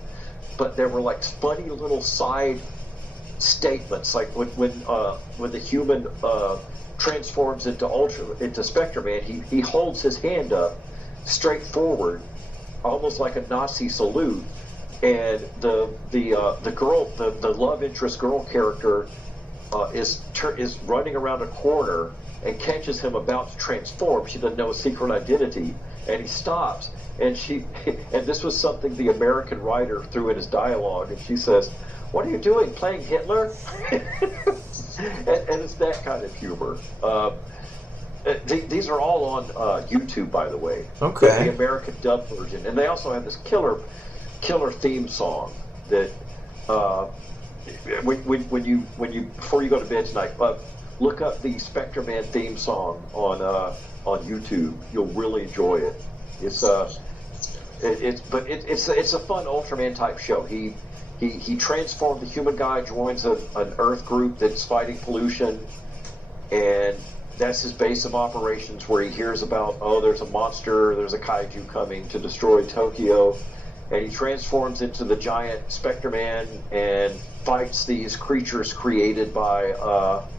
but there were like funny little side statements, like when the human transforms into Spectreman, he holds his hand up straight forward, almost like a Nazi salute, and the girl, the love interest girl character, is running around a corner and catches him about to transform. She doesn't know his secret identity, and he stops. And and this was something the American writer threw in his dialogue, and she says, "What are you doing, playing Hitler?" and it's that kind of humor. These are all on YouTube, by the way. Okay. The American dub version, and they also have this killer theme song that when you before you go to bed tonight, look up the Spectreman theme song on YouTube. You'll really enjoy it. It's a fun Ultraman type show. He transformed the human guy, joins an Earth group that's fighting pollution, and that's his base of operations, where he hears about, there's a monster, there's a kaiju coming to destroy Tokyo, and he transforms into the giant Spectreman and fights these creatures created by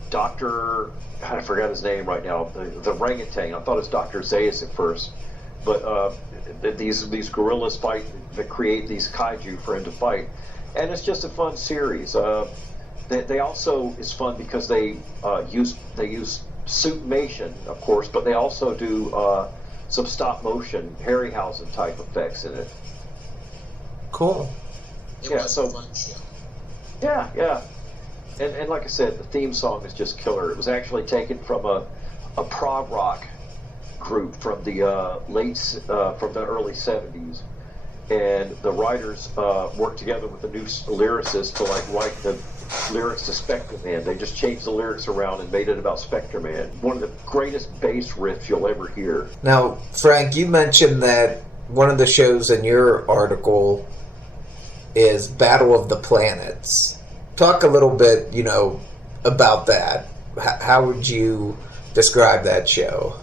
Dr. I forgot his name right now, the orangutan. I thought it was Dr. Zaius at first, but these gorillas that create these kaiju for him to fight, and it's just a fun series. They also is fun because they use suitmation, of course, but they also do some stop motion Harryhausen type effects in it. Cool. It was a fun show. Yeah. And like I said, the theme song is just killer. It was actually taken from a prog rock group from the from the early 70s, and the writers worked together with the new lyricist to write the lyrics to Spectreman. They just changed the lyrics around and made it about Spectreman. One of the greatest bass riffs you'll ever hear. Now, Frank, you mentioned that one of the shows in your article is Battle of the Planets. Talk a little bit, about that. How would you describe that show?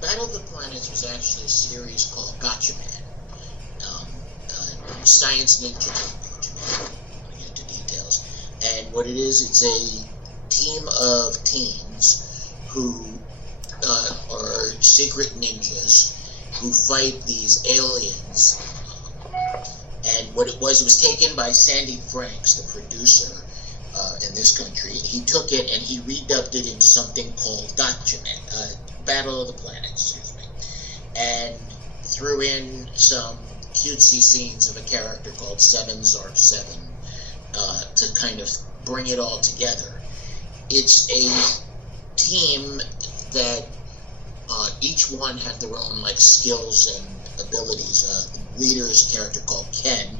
Battle of the Planets was actually a series called Gotcha Man. Science Ninja. I want to get into details. And what it is, it's a team of teens who are secret ninjas who fight these aliens. And what it was taken by Sandy Franks, the producer in this country. He took it and he redubbed it into something called Gotcha Man, Battle of the Planets, excuse me, and threw in some cutesy scenes of a character called 7 Zark 7 to kind of bring it all together. It's a team that each one have their own like skills and abilities. The leader is a character called Ken.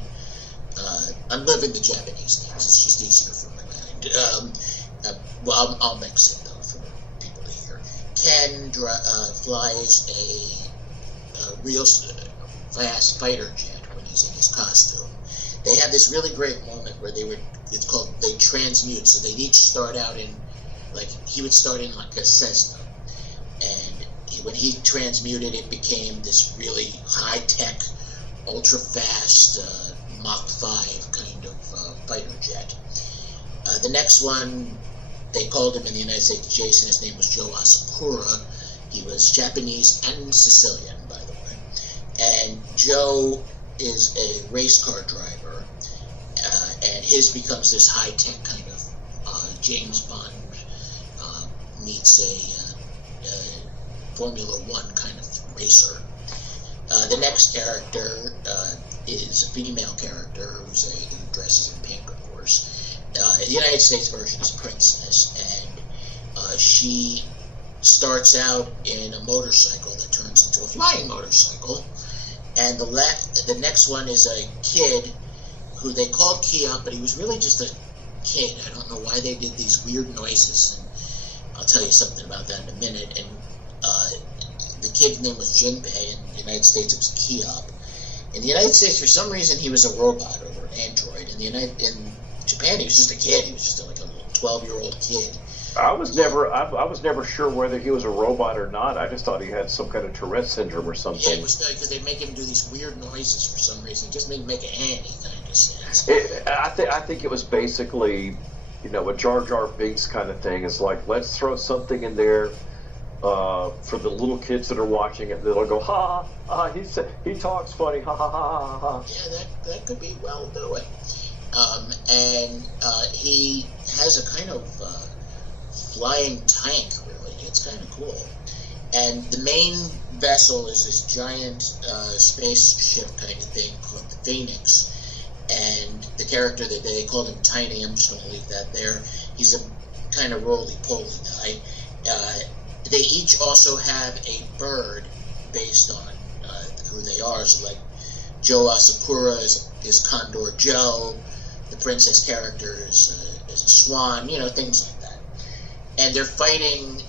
I'm living the Japanese names. It's just easier for my mind. Well, I'll mix it though for people to hear. Ken flies a real fast fighter jet when he's in his costume. They have this really great moment where they transmute. So they'd each start out in, like, he would start in like a Cessna, and when he transmuted, it became this really high-tech, ultra-fast Mach 5 kind of fighter jet. The next one, they called him in the United States Jason. His name was Joe Asapura. He was Japanese and Sicilian, by the way. And Joe is a race car driver, and his becomes this high-tech kind of James Bond meets a Formula One kind of racer. The next character is a female character who dresses in pink, of course. The United States version is Princess, and she starts out in a motorcycle that turns into a flying motorcycle. And the next one is a kid who they called Kia, but he was really just a kid. I don't know why they did these weird noises, and I'll tell you something about that in a minute. And the kid's name was Jinpei. In the United States, it was Kia. In the United States, for some reason, he was a robot or an android. In Japan, he was just a kid. He was just like a little 12-year-old kid. I was never sure whether he was a robot or not. I just thought he had some kind of Tourette syndrome or something. Yeah, it was because they make him do these weird noises for some reason. It just made him make a handy kind of sense. I think it was basically, a Jar Jar Binks kind of thing. It's like, let's throw something in there for the little kids that are watching it. They'll go, ha, ha, he talks funny, ha, ha, ha, ha, ha. Yeah, that could be well do it. And he has a kind of flying tank, really. It's kind of cool. And the main vessel is this giant spaceship kind of thing called the Phoenix. And the character that they called him Tiny, I'm just going to leave that there. He's a kind of roly-poly guy. They each also have a bird based on who they are. So, like, Joe Asapura is Condor Joe. The princess character is a swan, things like that. And they're fighting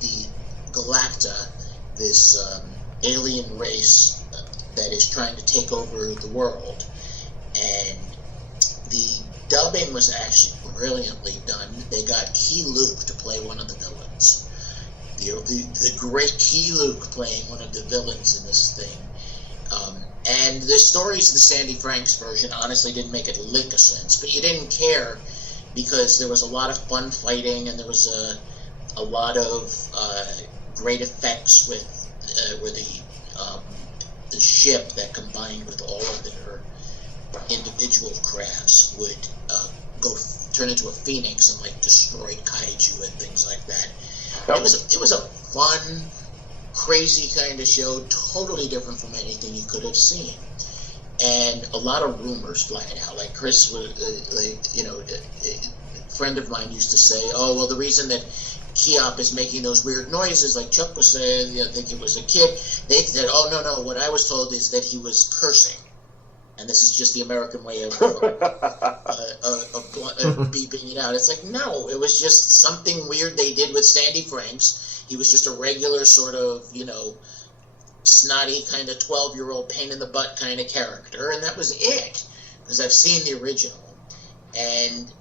the Galacta, this alien race that is trying to take over the world. And the dubbing was actually brilliantly done. They got Key Luke to play one of the villains. The great Key Luke playing one of the villains in this thing. And the stories of the Sandy Franks version honestly didn't make a lick of sense, but you didn't care because there was a lot of fun fighting and there was a lot of great effects with the ship that combined with all of their individual crafts would turn into a phoenix and like destroy kaiju and things like that. It was a fun, crazy kind of show, totally different from anything you could have seen, and a lot of rumors flying out. Like Chris was, a friend of mine used to say, "Oh, well, the reason that Keop is making those weird noises, like Chuck was saying, I think it was a kid." They said, "Oh, no. What I was told is that he was cursing, and this is just the American way of beeping it out." It's like, no, it was just something weird they did with Sandy Franks. He was just a regular sort of, snotty kind of 12-year-old pain in the butt kind of character, and that was it. Because I've seen the original, and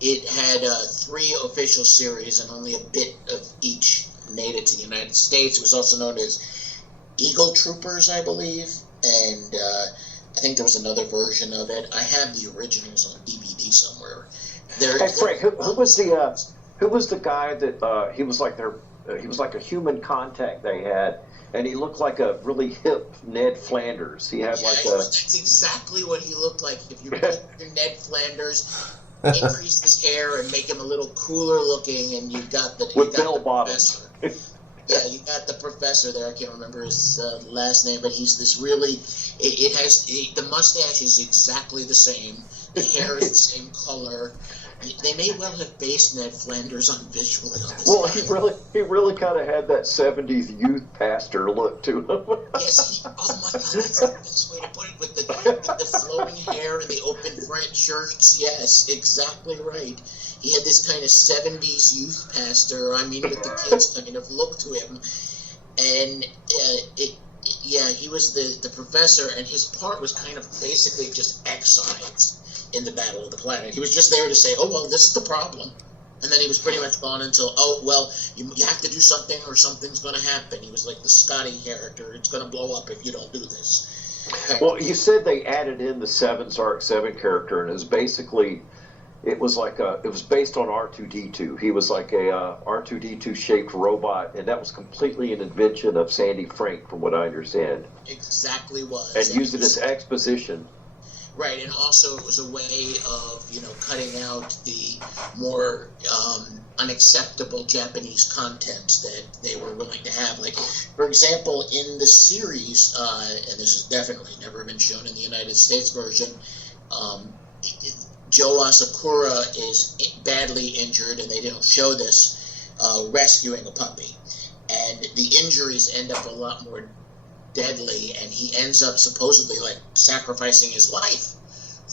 it had 3 official series, and only a bit of each made it to the United States. It was also known as Eagle Troopers, I believe, and I think there was another version of it. I have the originals on DVD somewhere. Hey Frank, who was the guy that he was like a human contact they had, and he looked like a really hip Ned Flanders. He had that's exactly what he looked like. If you put your Ned Flanders, increase his hair and make him a little cooler looking, and you've got the bell bottoms. Yeah, you got the professor there. I can't remember his last name, but he's this really. The mustache is exactly the same. The hair is the same color. They may well have based Ned Flanders on visually on this. Well, he really kind of had that 70s youth pastor look to him. Yes, oh my God, that's the best way to put it, with the flowing hair and the open front shirts. Yes, exactly right. He had this kind of 70s youth pastor, with the kids kind of look to him. And he was the professor, and his part was kind of basically just X-Sides in the Battle of the Planet. He was just there to say, "Oh, well, this is the problem." And then he was pretty much gone until, "Oh, well, you have to do something or something's going to happen." He was like the Scotty character. It's going to blow up if you don't do this. Well, you said they added in the 7 character, and it was basically, it was based on R2-D2. He was like a R2-D2 shaped robot, and that was completely an invention of Sandy Frank, from what I understand. Exactly was. And used it as exposition. Right, and also it was a way of, cutting out the more unacceptable Japanese content that they were willing to have. Like, for example, in the series, and this has definitely never been shown in the United States version, Joe Asakura is badly injured, and they don't show this, rescuing a puppy. And the injuries end up a lot more deadly, and he ends up supposedly like sacrificing his life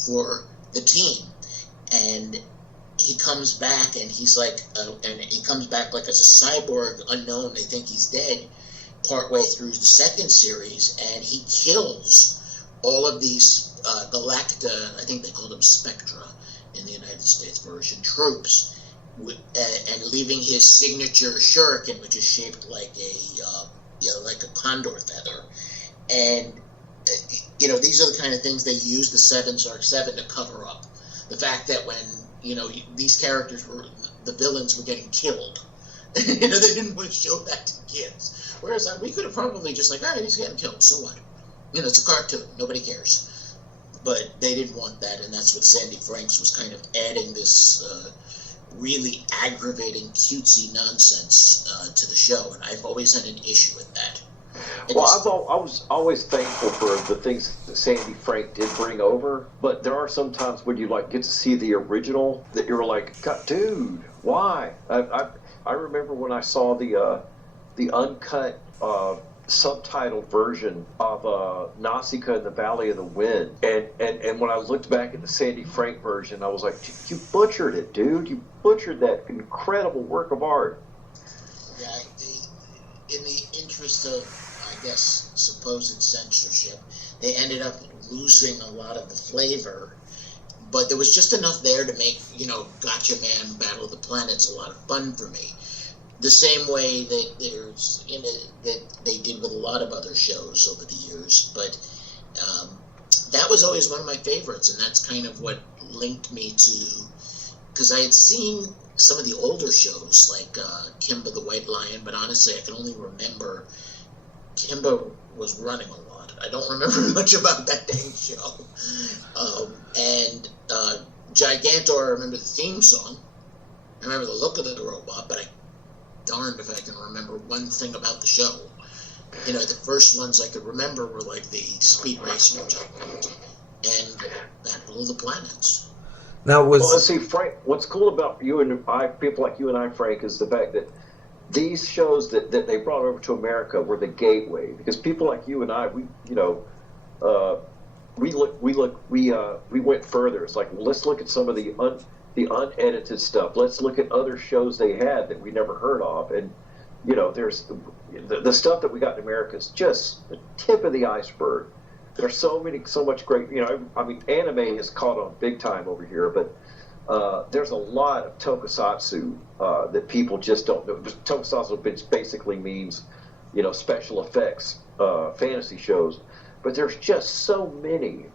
for the team. And he comes back, and he's like, and he comes back like as a cyborg unknown. They think he's dead partway through the 2nd series, and he kills all of these Galacta. I think they called them Spectra, in the United States version, Troops, and leaving his signature shuriken, which is shaped like a condor feather. And these are the kind of things they use the 7's Arc 7 to cover up. The fact that when, these characters the villains were getting killed, they didn't want to show that to kids. Whereas we could have probably just all right, he's getting killed, so what? It's a cartoon, nobody cares. But they didn't want that, and that's what Sandy Franks was kind of adding this really aggravating, cutesy nonsense to the show, and I've always had an issue with that. I was always thankful for the things that Sandy Frank did bring over, but there are some times when you get to see the original that you're like, God, dude, why? I remember when I saw the uncut subtitled version of Nausicaa in the Valley of the Wind, and when I looked back at the Sandy Frank version, I was like, you butchered it, dude. You butchered that incredible work of art. Yeah, in the interest of, I guess, supposed censorship, they ended up losing a lot of the flavor, but there was just enough there to make, Gotcha Man, Battle of the Planets a lot of fun for me. The same way that that they did with a lot of other shows over the years, but that was always one of my favorites, and that's kind of what linked me to, because I had seen some of the older shows like Kimba the White Lion, but honestly I can only remember Kimba was running a lot. I don't remember much about that dang show. And Gigantor, I remember the theme song. I remember the look of the robot, but I darned if I can remember one thing about the show. The first ones I could remember were like the Speed Racer and Battle of the Planets. Now see, Frank, what's cool about you and I, people like you and I, Frank, is the fact that these shows that they brought over to America were the gateway, because people like you and I, we went further. It's like, let's look at some of the unedited stuff. Let's look at other shows they had that we never heard of, and there's the stuff that we got in America is just the tip of the iceberg. There's so much great, anime has caught on big time over here, but there's a lot of tokusatsu that people just don't know. Tokusatsu basically means, special effects, fantasy shows, but there's just so many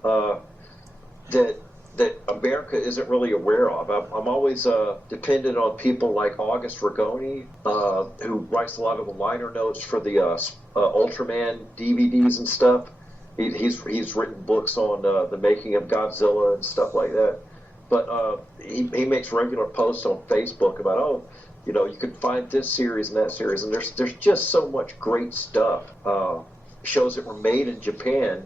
that America isn't really aware of. I'm always dependent on people like August Rigoni, who writes a lot of the liner notes for the Ultraman DVDs and stuff. He's written books on the making of Godzilla and stuff like that. But he makes regular posts on Facebook about, you can find this series and that series, and there's just so much great stuff. Shows that were made in Japan,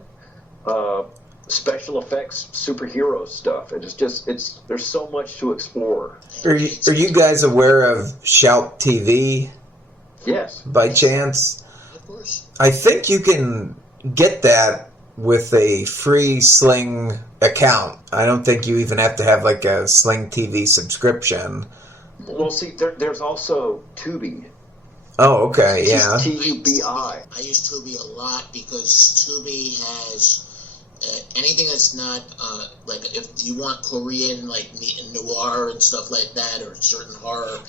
special effects, superhero stuff. And there's so much to explore. Are you guys aware of Shout TV? Yes. By chance? Of course. I think you can get that with a free Sling account. I don't think you even have to have like a Sling TV subscription. Well, see, there's also Tubi. Oh, okay, yeah. Tubi. I use Tubi a lot because Tubi has anything that's not like, if you want Korean like noir and stuff like that, or certain horror,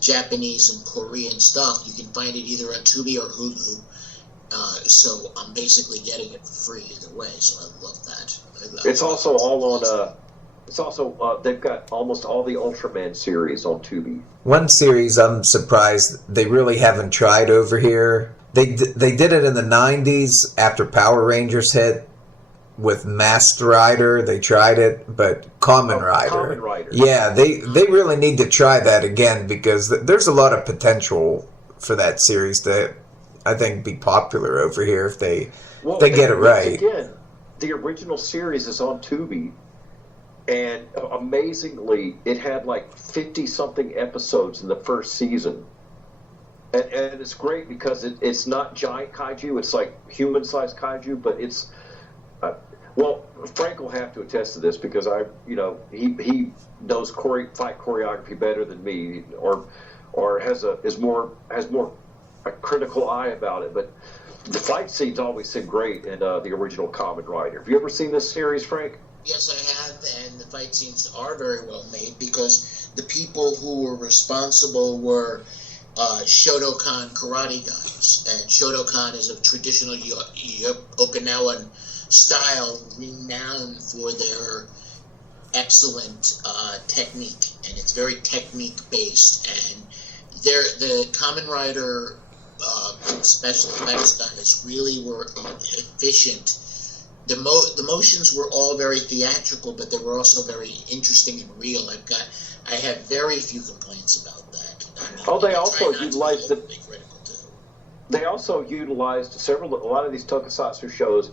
Japanese and Korean stuff, you can find it either on Tubi or Hulu. So I'm basically getting it for free either way. So I love that. It's also all on. It's also they've got almost all the Ultraman series on Tubi. One series I'm surprised they really haven't tried over here. They did it in the 90s after Power Rangers hit with Masked Rider. They tried it, but Kamen Rider. Kamen Rider. Yeah, they really need to try that again, because there's a lot of potential for that series to, I think, be popular over here if they get it right. Again, the original series is on Tubi, and amazingly, it had like 50-something episodes in the first season. And it's great because it's not giant kaiju, it's like human-sized kaiju, but it's... well, Frank will have to attest to this because he knows fight choreography better than me, or has more a critical eye about it. But the fight scenes always seem great in the original Kamen Rider. Have you ever seen this series, Frank? Yes, I have, and the fight scenes are very well made because the people who were responsible were Shotokan karate guys, and Shotokan is a traditional Okinawan style renowned for their excellent technique, and it's very technique based. And the Kamen Rider special effects guys really were efficient. The motions were all very theatrical, but they were also very interesting and real. I have very few complaints about that. I mean, they also utilized critical too. They also utilized a lot of these tokusatsu shows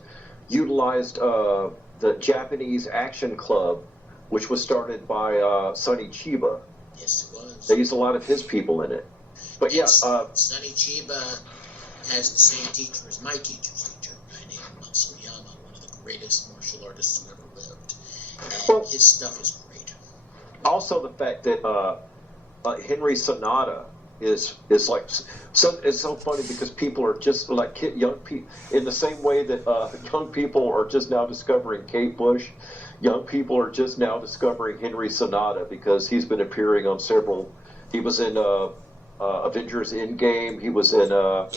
utilized the Japanese Action Club, which was started by Sonny Chiba. Yes, it was. They used a lot of his people in it. But Sonny Chiba has the same teacher as my teacher's teacher, a guy named Matsuyama, one of the greatest martial artists who ever lived. And his stuff is great. Also, the fact that Henry Sonata is like it's so funny because people are just like young people in the same way that young people are just now discovering Kate Bush. Young people are just now discovering Henry Sonata because he's been appearing on several. He was in Avengers Endgame. He was in the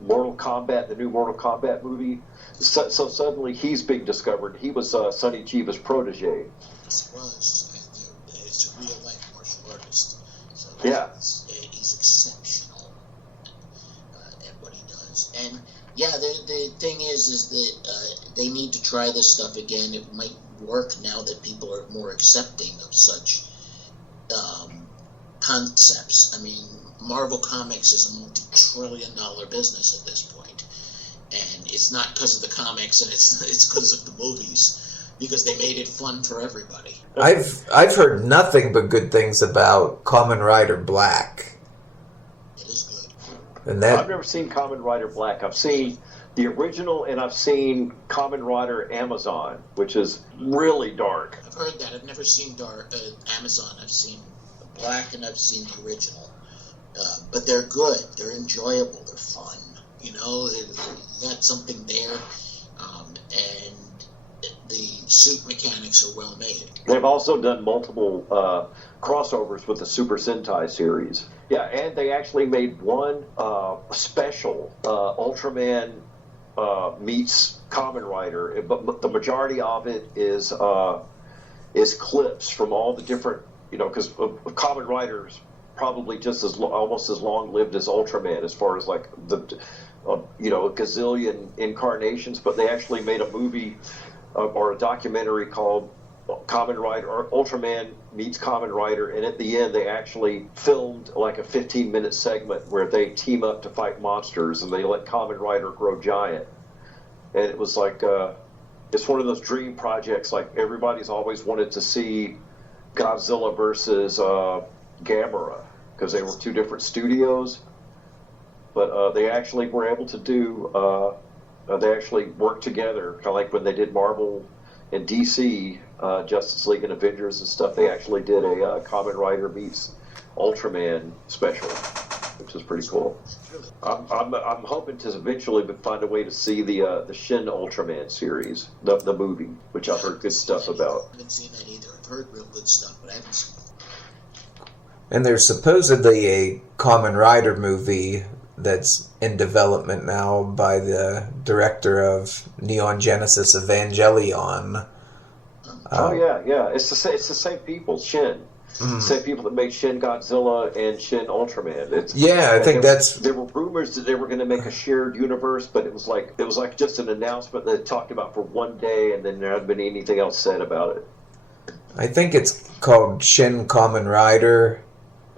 Mortal Kombat, the new Mortal Kombat movie. So suddenly he's being discovered. He was Sonny Chiba's protege. Yes, he was. And he's a real life martial artist. So yeah, he's exceptional at what he does. And yeah, the thing is that they need to try this stuff again. It might work now that people are more accepting of such concepts. I mean, Marvel Comics is a multi-trillion-dollar business at this point, and it's not because of the comics, and it's because of the movies, because they made it fun for everybody. I've heard nothing but good things about Kamen Rider Black. It is good. And that I've never seen Kamen Rider Black. I've seen the original, and I've seen Kamen Rider Amazon, which is really dark. I've heard that. I've never seen Amazon. I've seen Black, and I've seen the original. But they're good. They're enjoyable. They're fun. You know, you got something there, and the suit mechanics are well made. They've also done multiple crossovers with the Super Sentai series. Yeah, and they actually made one special, Ultraman meets Kamen Rider, but the majority of it is clips from all the different, because Kamen Rider's probably just almost as long lived as Ultraman as far as like the a gazillion incarnations, but they actually made a movie or a documentary called Kamen Rider or Ultraman meets Kamen Rider, and at the end they actually filmed like a 15-minute segment where they team up to fight monsters and they let Kamen Rider grow giant. And it was like it's one of those dream projects, like everybody's always wanted to see Godzilla versus Gamera, because they were two different studios, but they actually were able to do they actually worked together, kind of like when they did Marvel and DC, Justice League and Avengers and stuff. They actually did a Kamen Rider meets Ultraman special, which is pretty cool. I'm hoping to eventually find a way to see the Shin Ultraman series, the movie, which I've heard good stuff about. I haven't seen that either. I've heard real good stuff, but I haven't seen it. And there's supposedly a Kamen Rider movie that's in development now by the director of Neon Genesis Evangelion. Yeah. It's the same people, Shin. Mm-hmm. Same people that made Shin Godzilla and Shin Ultraman. I think there were rumors that they were going to make a shared universe, but it was like just an announcement that they talked about for one day, and then there hadn't been anything else said about it. I think it's called Shin Kamen Rider,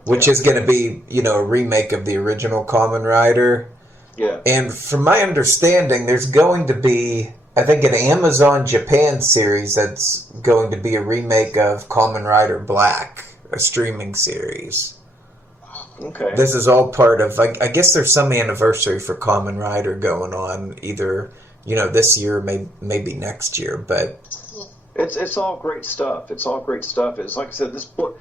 which is going to be, a remake of the original Kamen Rider. Yeah. And from my understanding, there's going to be, I think, an Amazon Japan series that's going to be a remake of Kamen Rider Black, a streaming series. Okay. This is all part of, I guess there's some anniversary for Kamen Rider going on, either, this year, maybe next year, but... It's all great stuff. It's all great stuff. It's like I said, this book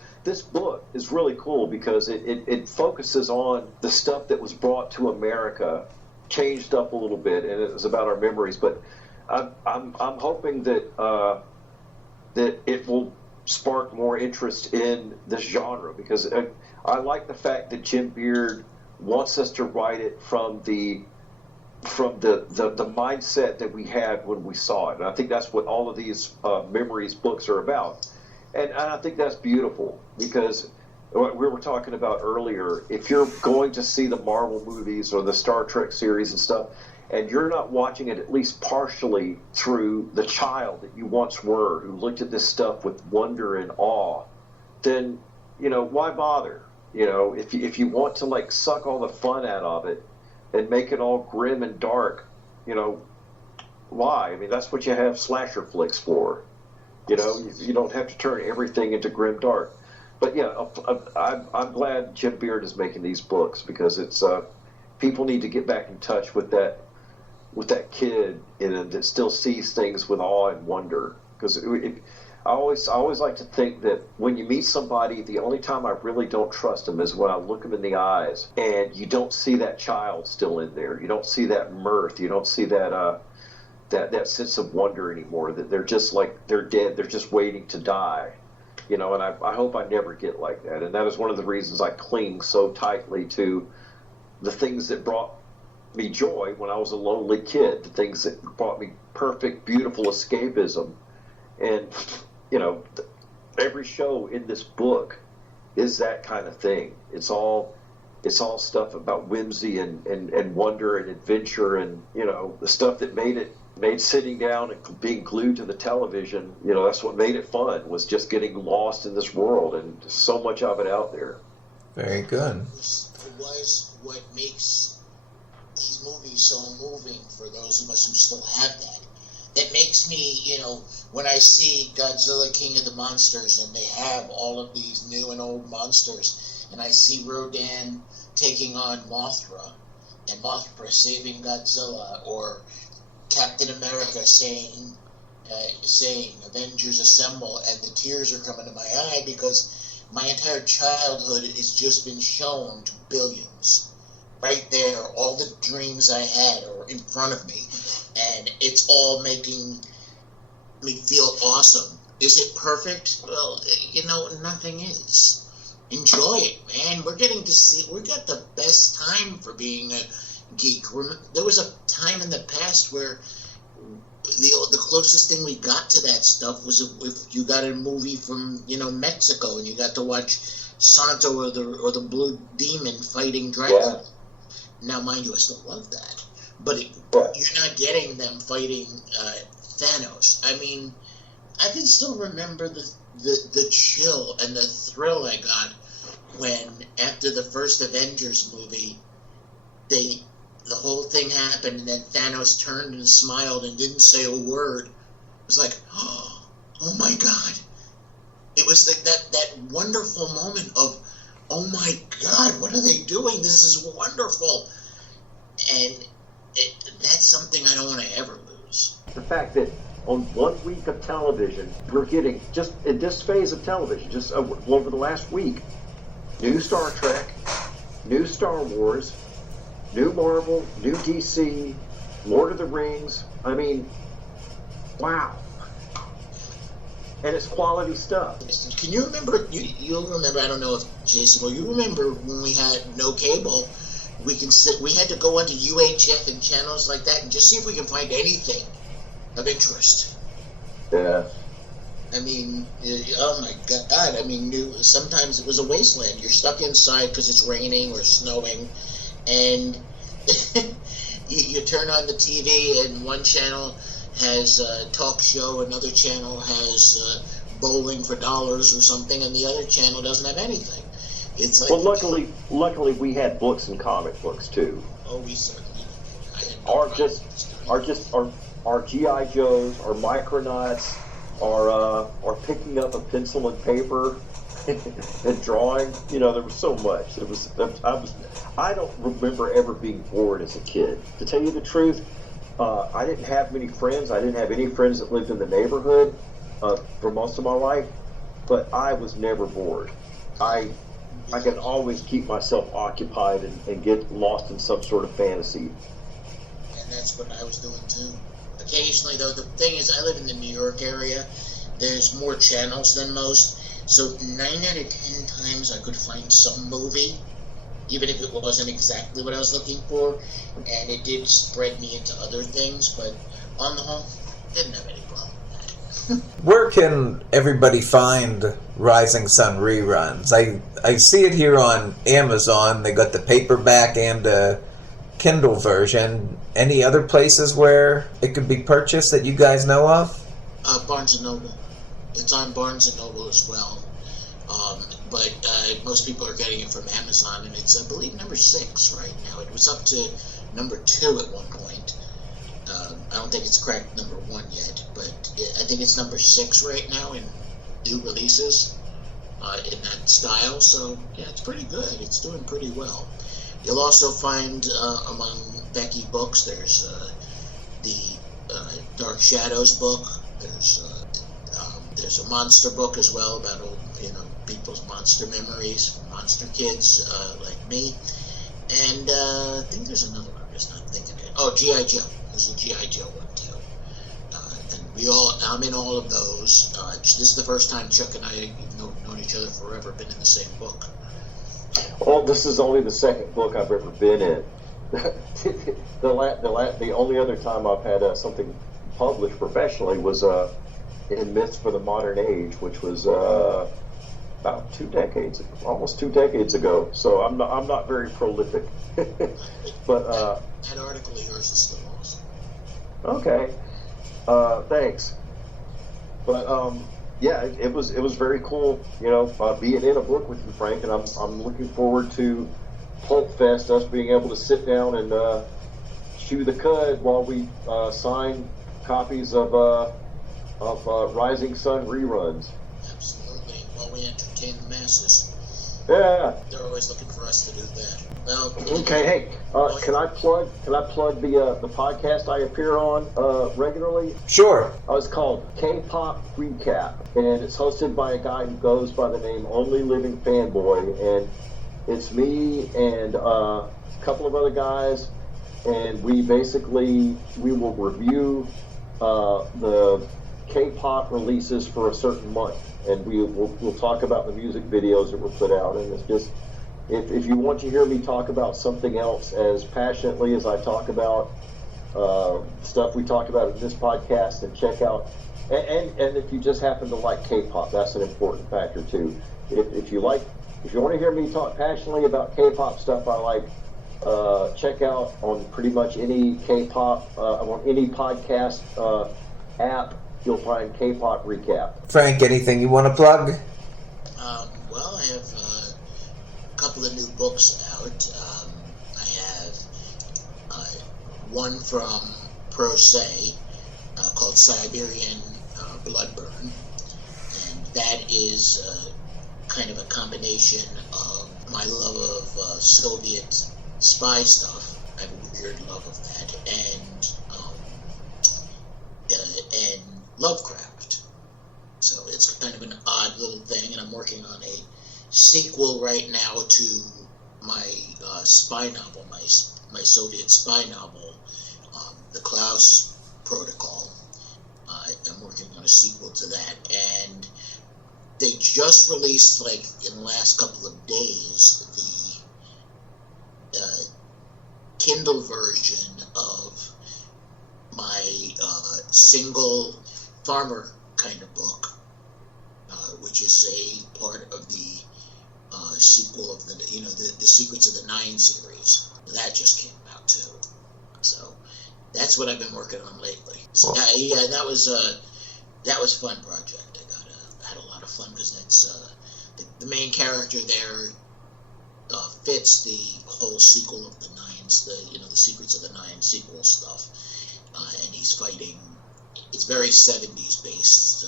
is really cool because it focuses on the stuff that was brought to America, changed up a little bit, and it was about our memories. But I'm hoping that that it will spark more interest in this genre, because I like the fact that Jim Beard wants us to write it from the mindset that we had when we saw it. And I think that's what all of these memories books are about. And I think that's beautiful, because what we were talking about earlier, if you're going to see the Marvel movies or the Star Trek series and stuff, and you're not watching it at least partially through the child that you once were, who looked at this stuff with wonder and awe, then, why bother? If you want to like suck all the fun out of it and make it all grim and dark, why? I mean, that's what you have slasher flicks for. You don't have to turn everything into grim dark. But yeah, I'm glad Jim Beard is making these books, because it's people need to get back in touch with that kid that still sees things with awe and wonder. Because I always like to think that when you meet somebody, the only time I really don't trust them is when I look them in the eyes and you don't see that child still in there. You don't see that mirth. You don't see that that sense of wonder anymore. That they're just like they're dead. They're just waiting to die. And I hope I never get like that. And that is one of the reasons I cling so tightly to the things that brought me joy when I was a lonely kid, the things that brought me perfect, beautiful escapism. And, every show in this book is that kind of thing. It's all stuff about whimsy and wonder and adventure, and, the stuff that made sitting down and being glued to the television, that's what made it fun, was just getting lost in this world, and so much of it out there. Very good. It was what makes these movies so moving for those of us who still have that. That makes me, when I see Godzilla King of the Monsters and they have all of these new and old monsters, and I see Rodan taking on Mothra, and Mothra saving Godzilla, or Captain America saying Avengers Assemble, and the tears are coming to my eye, because my entire childhood has just been shown to billions. Right there, all the dreams I had are in front of me, and it's all making me feel awesome. Is it perfect? Well, nothing is. Enjoy it, man. We got the best time for being a geek. There was a time in the past where the closest thing we got to that stuff was if you got a movie from Mexico and you got to watch Santo or the Blue Demon fighting Dracula. Yeah. Now, mind you, I still love that, but you're not getting them fighting Thanos. I mean, I can still remember the chill and the thrill I got when, after the first Avengers movie, the whole thing happened, and then Thanos turned and smiled and didn't say a word. It was like, oh my God. It was like that wonderful moment of, oh my God, what are they doing? This is wonderful. And that's something I don't want to ever lose. The fact that on 1 week of television, we're getting, just in this phase of television, just over the last week, new Star Trek, new Star Wars, new Marvel, new DC, Lord of the Rings. I mean, wow. And it's quality stuff. Can you remember, you'll remember, I don't know if Jason will, you remember when we had no cable, we had to go onto UHF and channels like that and just see if we can find anything of interest. Yeah. I mean, oh my God, I mean, sometimes it was a wasteland. You're stuck inside because it's raining or snowing, and you turn on the TV and one channel has a talk show, another channel has bowling for dollars or something, and the other channel doesn't have anything. It's like, well, luckily we had books and comic books too. Oh, we certainly our G.I. Joes, our Micronauts, our picking up a pencil and paper and drawing. There was so much. I don't remember ever being bored as a kid. To tell you the truth, I didn't have many friends. I didn't have any friends that lived in the neighborhood for most of my life, but I was never bored. I could always keep myself occupied and get lost in some sort of fantasy. And that's what I was doing too. occasionally, though. The thing is, I live in the New York area. There's more channels than most. So 9 out of 10 times I could find some movie, even if it wasn't exactly what I was looking for. And it did spread me into other things, but on the whole, didn't have any problem. Where can everybody find Rising Sun Reruns? I see it here on Amazon. They got the paperback and the Kindle version. Any other places where it could be purchased that you guys know of? Barnes & Noble. It's on Barnes & Noble as well. But most people are getting it from Amazon, and it's, I believe, number 6 right now. It was up to number 2 at one point. I don't think it's cracked number 1 yet, but I think it's number 6 right now in new releases in that style. So, yeah, it's pretty good. It's doing pretty well. You'll also find among Becky Books, there's the Dark Shadows book. There's a monster book as well about old, people's monster memories, monster kids like me. And I think there's another one. I'm just not thinking it. Oh, G.I. Joe. There's a G.I. Joe one too. And I'm in all of those. This is the first time Chuck and I have known each other forever, been in the same book. Well, this is only the second book I've ever been in. The only other time I've had something published professionally was in Myths for the Modern Age, which was about 2 decades, almost 2 decades ago. So I'm not very prolific. But that article of yours is still awesome. Okay, thanks. But yeah, it was very cool, being in a book with you, Frank, and I'm looking forward to Pulp Fest, us being able to sit down and chew the cud while we sign copies of Rising Sun Reruns. Absolutely. While we entertain the masses. Yeah. They're always looking for us to do that. Well, okay. Hey, can I plug the podcast I appear on regularly? Sure. It's called K-Pop Recap, and it's hosted by a guy who goes by the name Only Living Fanboy, and it's me and a couple of other guys, and we will review the K-pop releases for a certain month, and we'll talk about the music videos that were put out. And it's just, if you want to hear me talk about something else as passionately as I talk about stuff we talk about in this podcast, and check out, and if you just happen to like K-pop, that's an important factor too. If you want to hear me talk passionately about K-pop stuff I like, check out on pretty much any K-pop, on any podcast app, you'll find K-Pop Recap. Frank, anything you want to plug? Well, I have a couple of new books out. I have one from Pro Se called Siberian Bloodburn, and that is kind of a combination of my love of Soviet spy stuff. I have a weird love of that, and Lovecraft. So it's kind of an odd little thing, and I'm working on a sequel right now to my spy novel, my Soviet spy novel, The Klaus Protocol. I'm working on a sequel to that, and they just released, like, in the last couple of days, the Kindle version of my single farmer kind of book, which is a part of the sequel of the Secrets of the Nine series. That just came out too. So that's what I've been working on lately. So yeah, that was a fun project. I had a lot of fun because that's the main character there fits the whole sequel of the Nines, the Secrets of the Nine sequel stuff, and he's fighting. It's very 70s based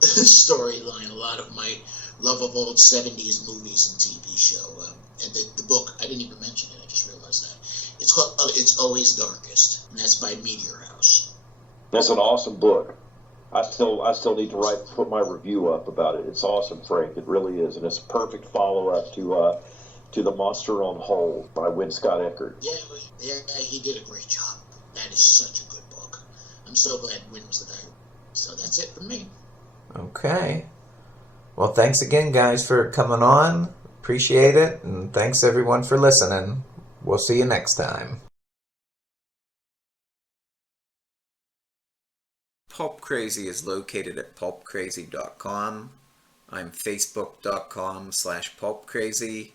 storyline. A lot of my love of old 70s movies and TV show. And the book, I didn't even mention it. I just realized that it's called It's Always Darkest, and that's by Meteor House. That's an awesome book. I still need to put my review up about it. It's awesome, Frank. It really is, and it's a perfect follow up to The Monster on Hold by Win Scott Eckert. Yeah, he did a great job. That is such a good book. I'm so glad Win was the guy. So that's it from me. Okay. Well, thanks again, guys, for coming on. Appreciate it. And thanks, everyone, for listening. We'll see you next time. Pulp Crazy is located at pulpcrazy.com. I'm facebook.com/pulpcrazy.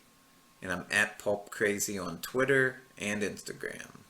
And I'm at pulpcrazy on Twitter and Instagram.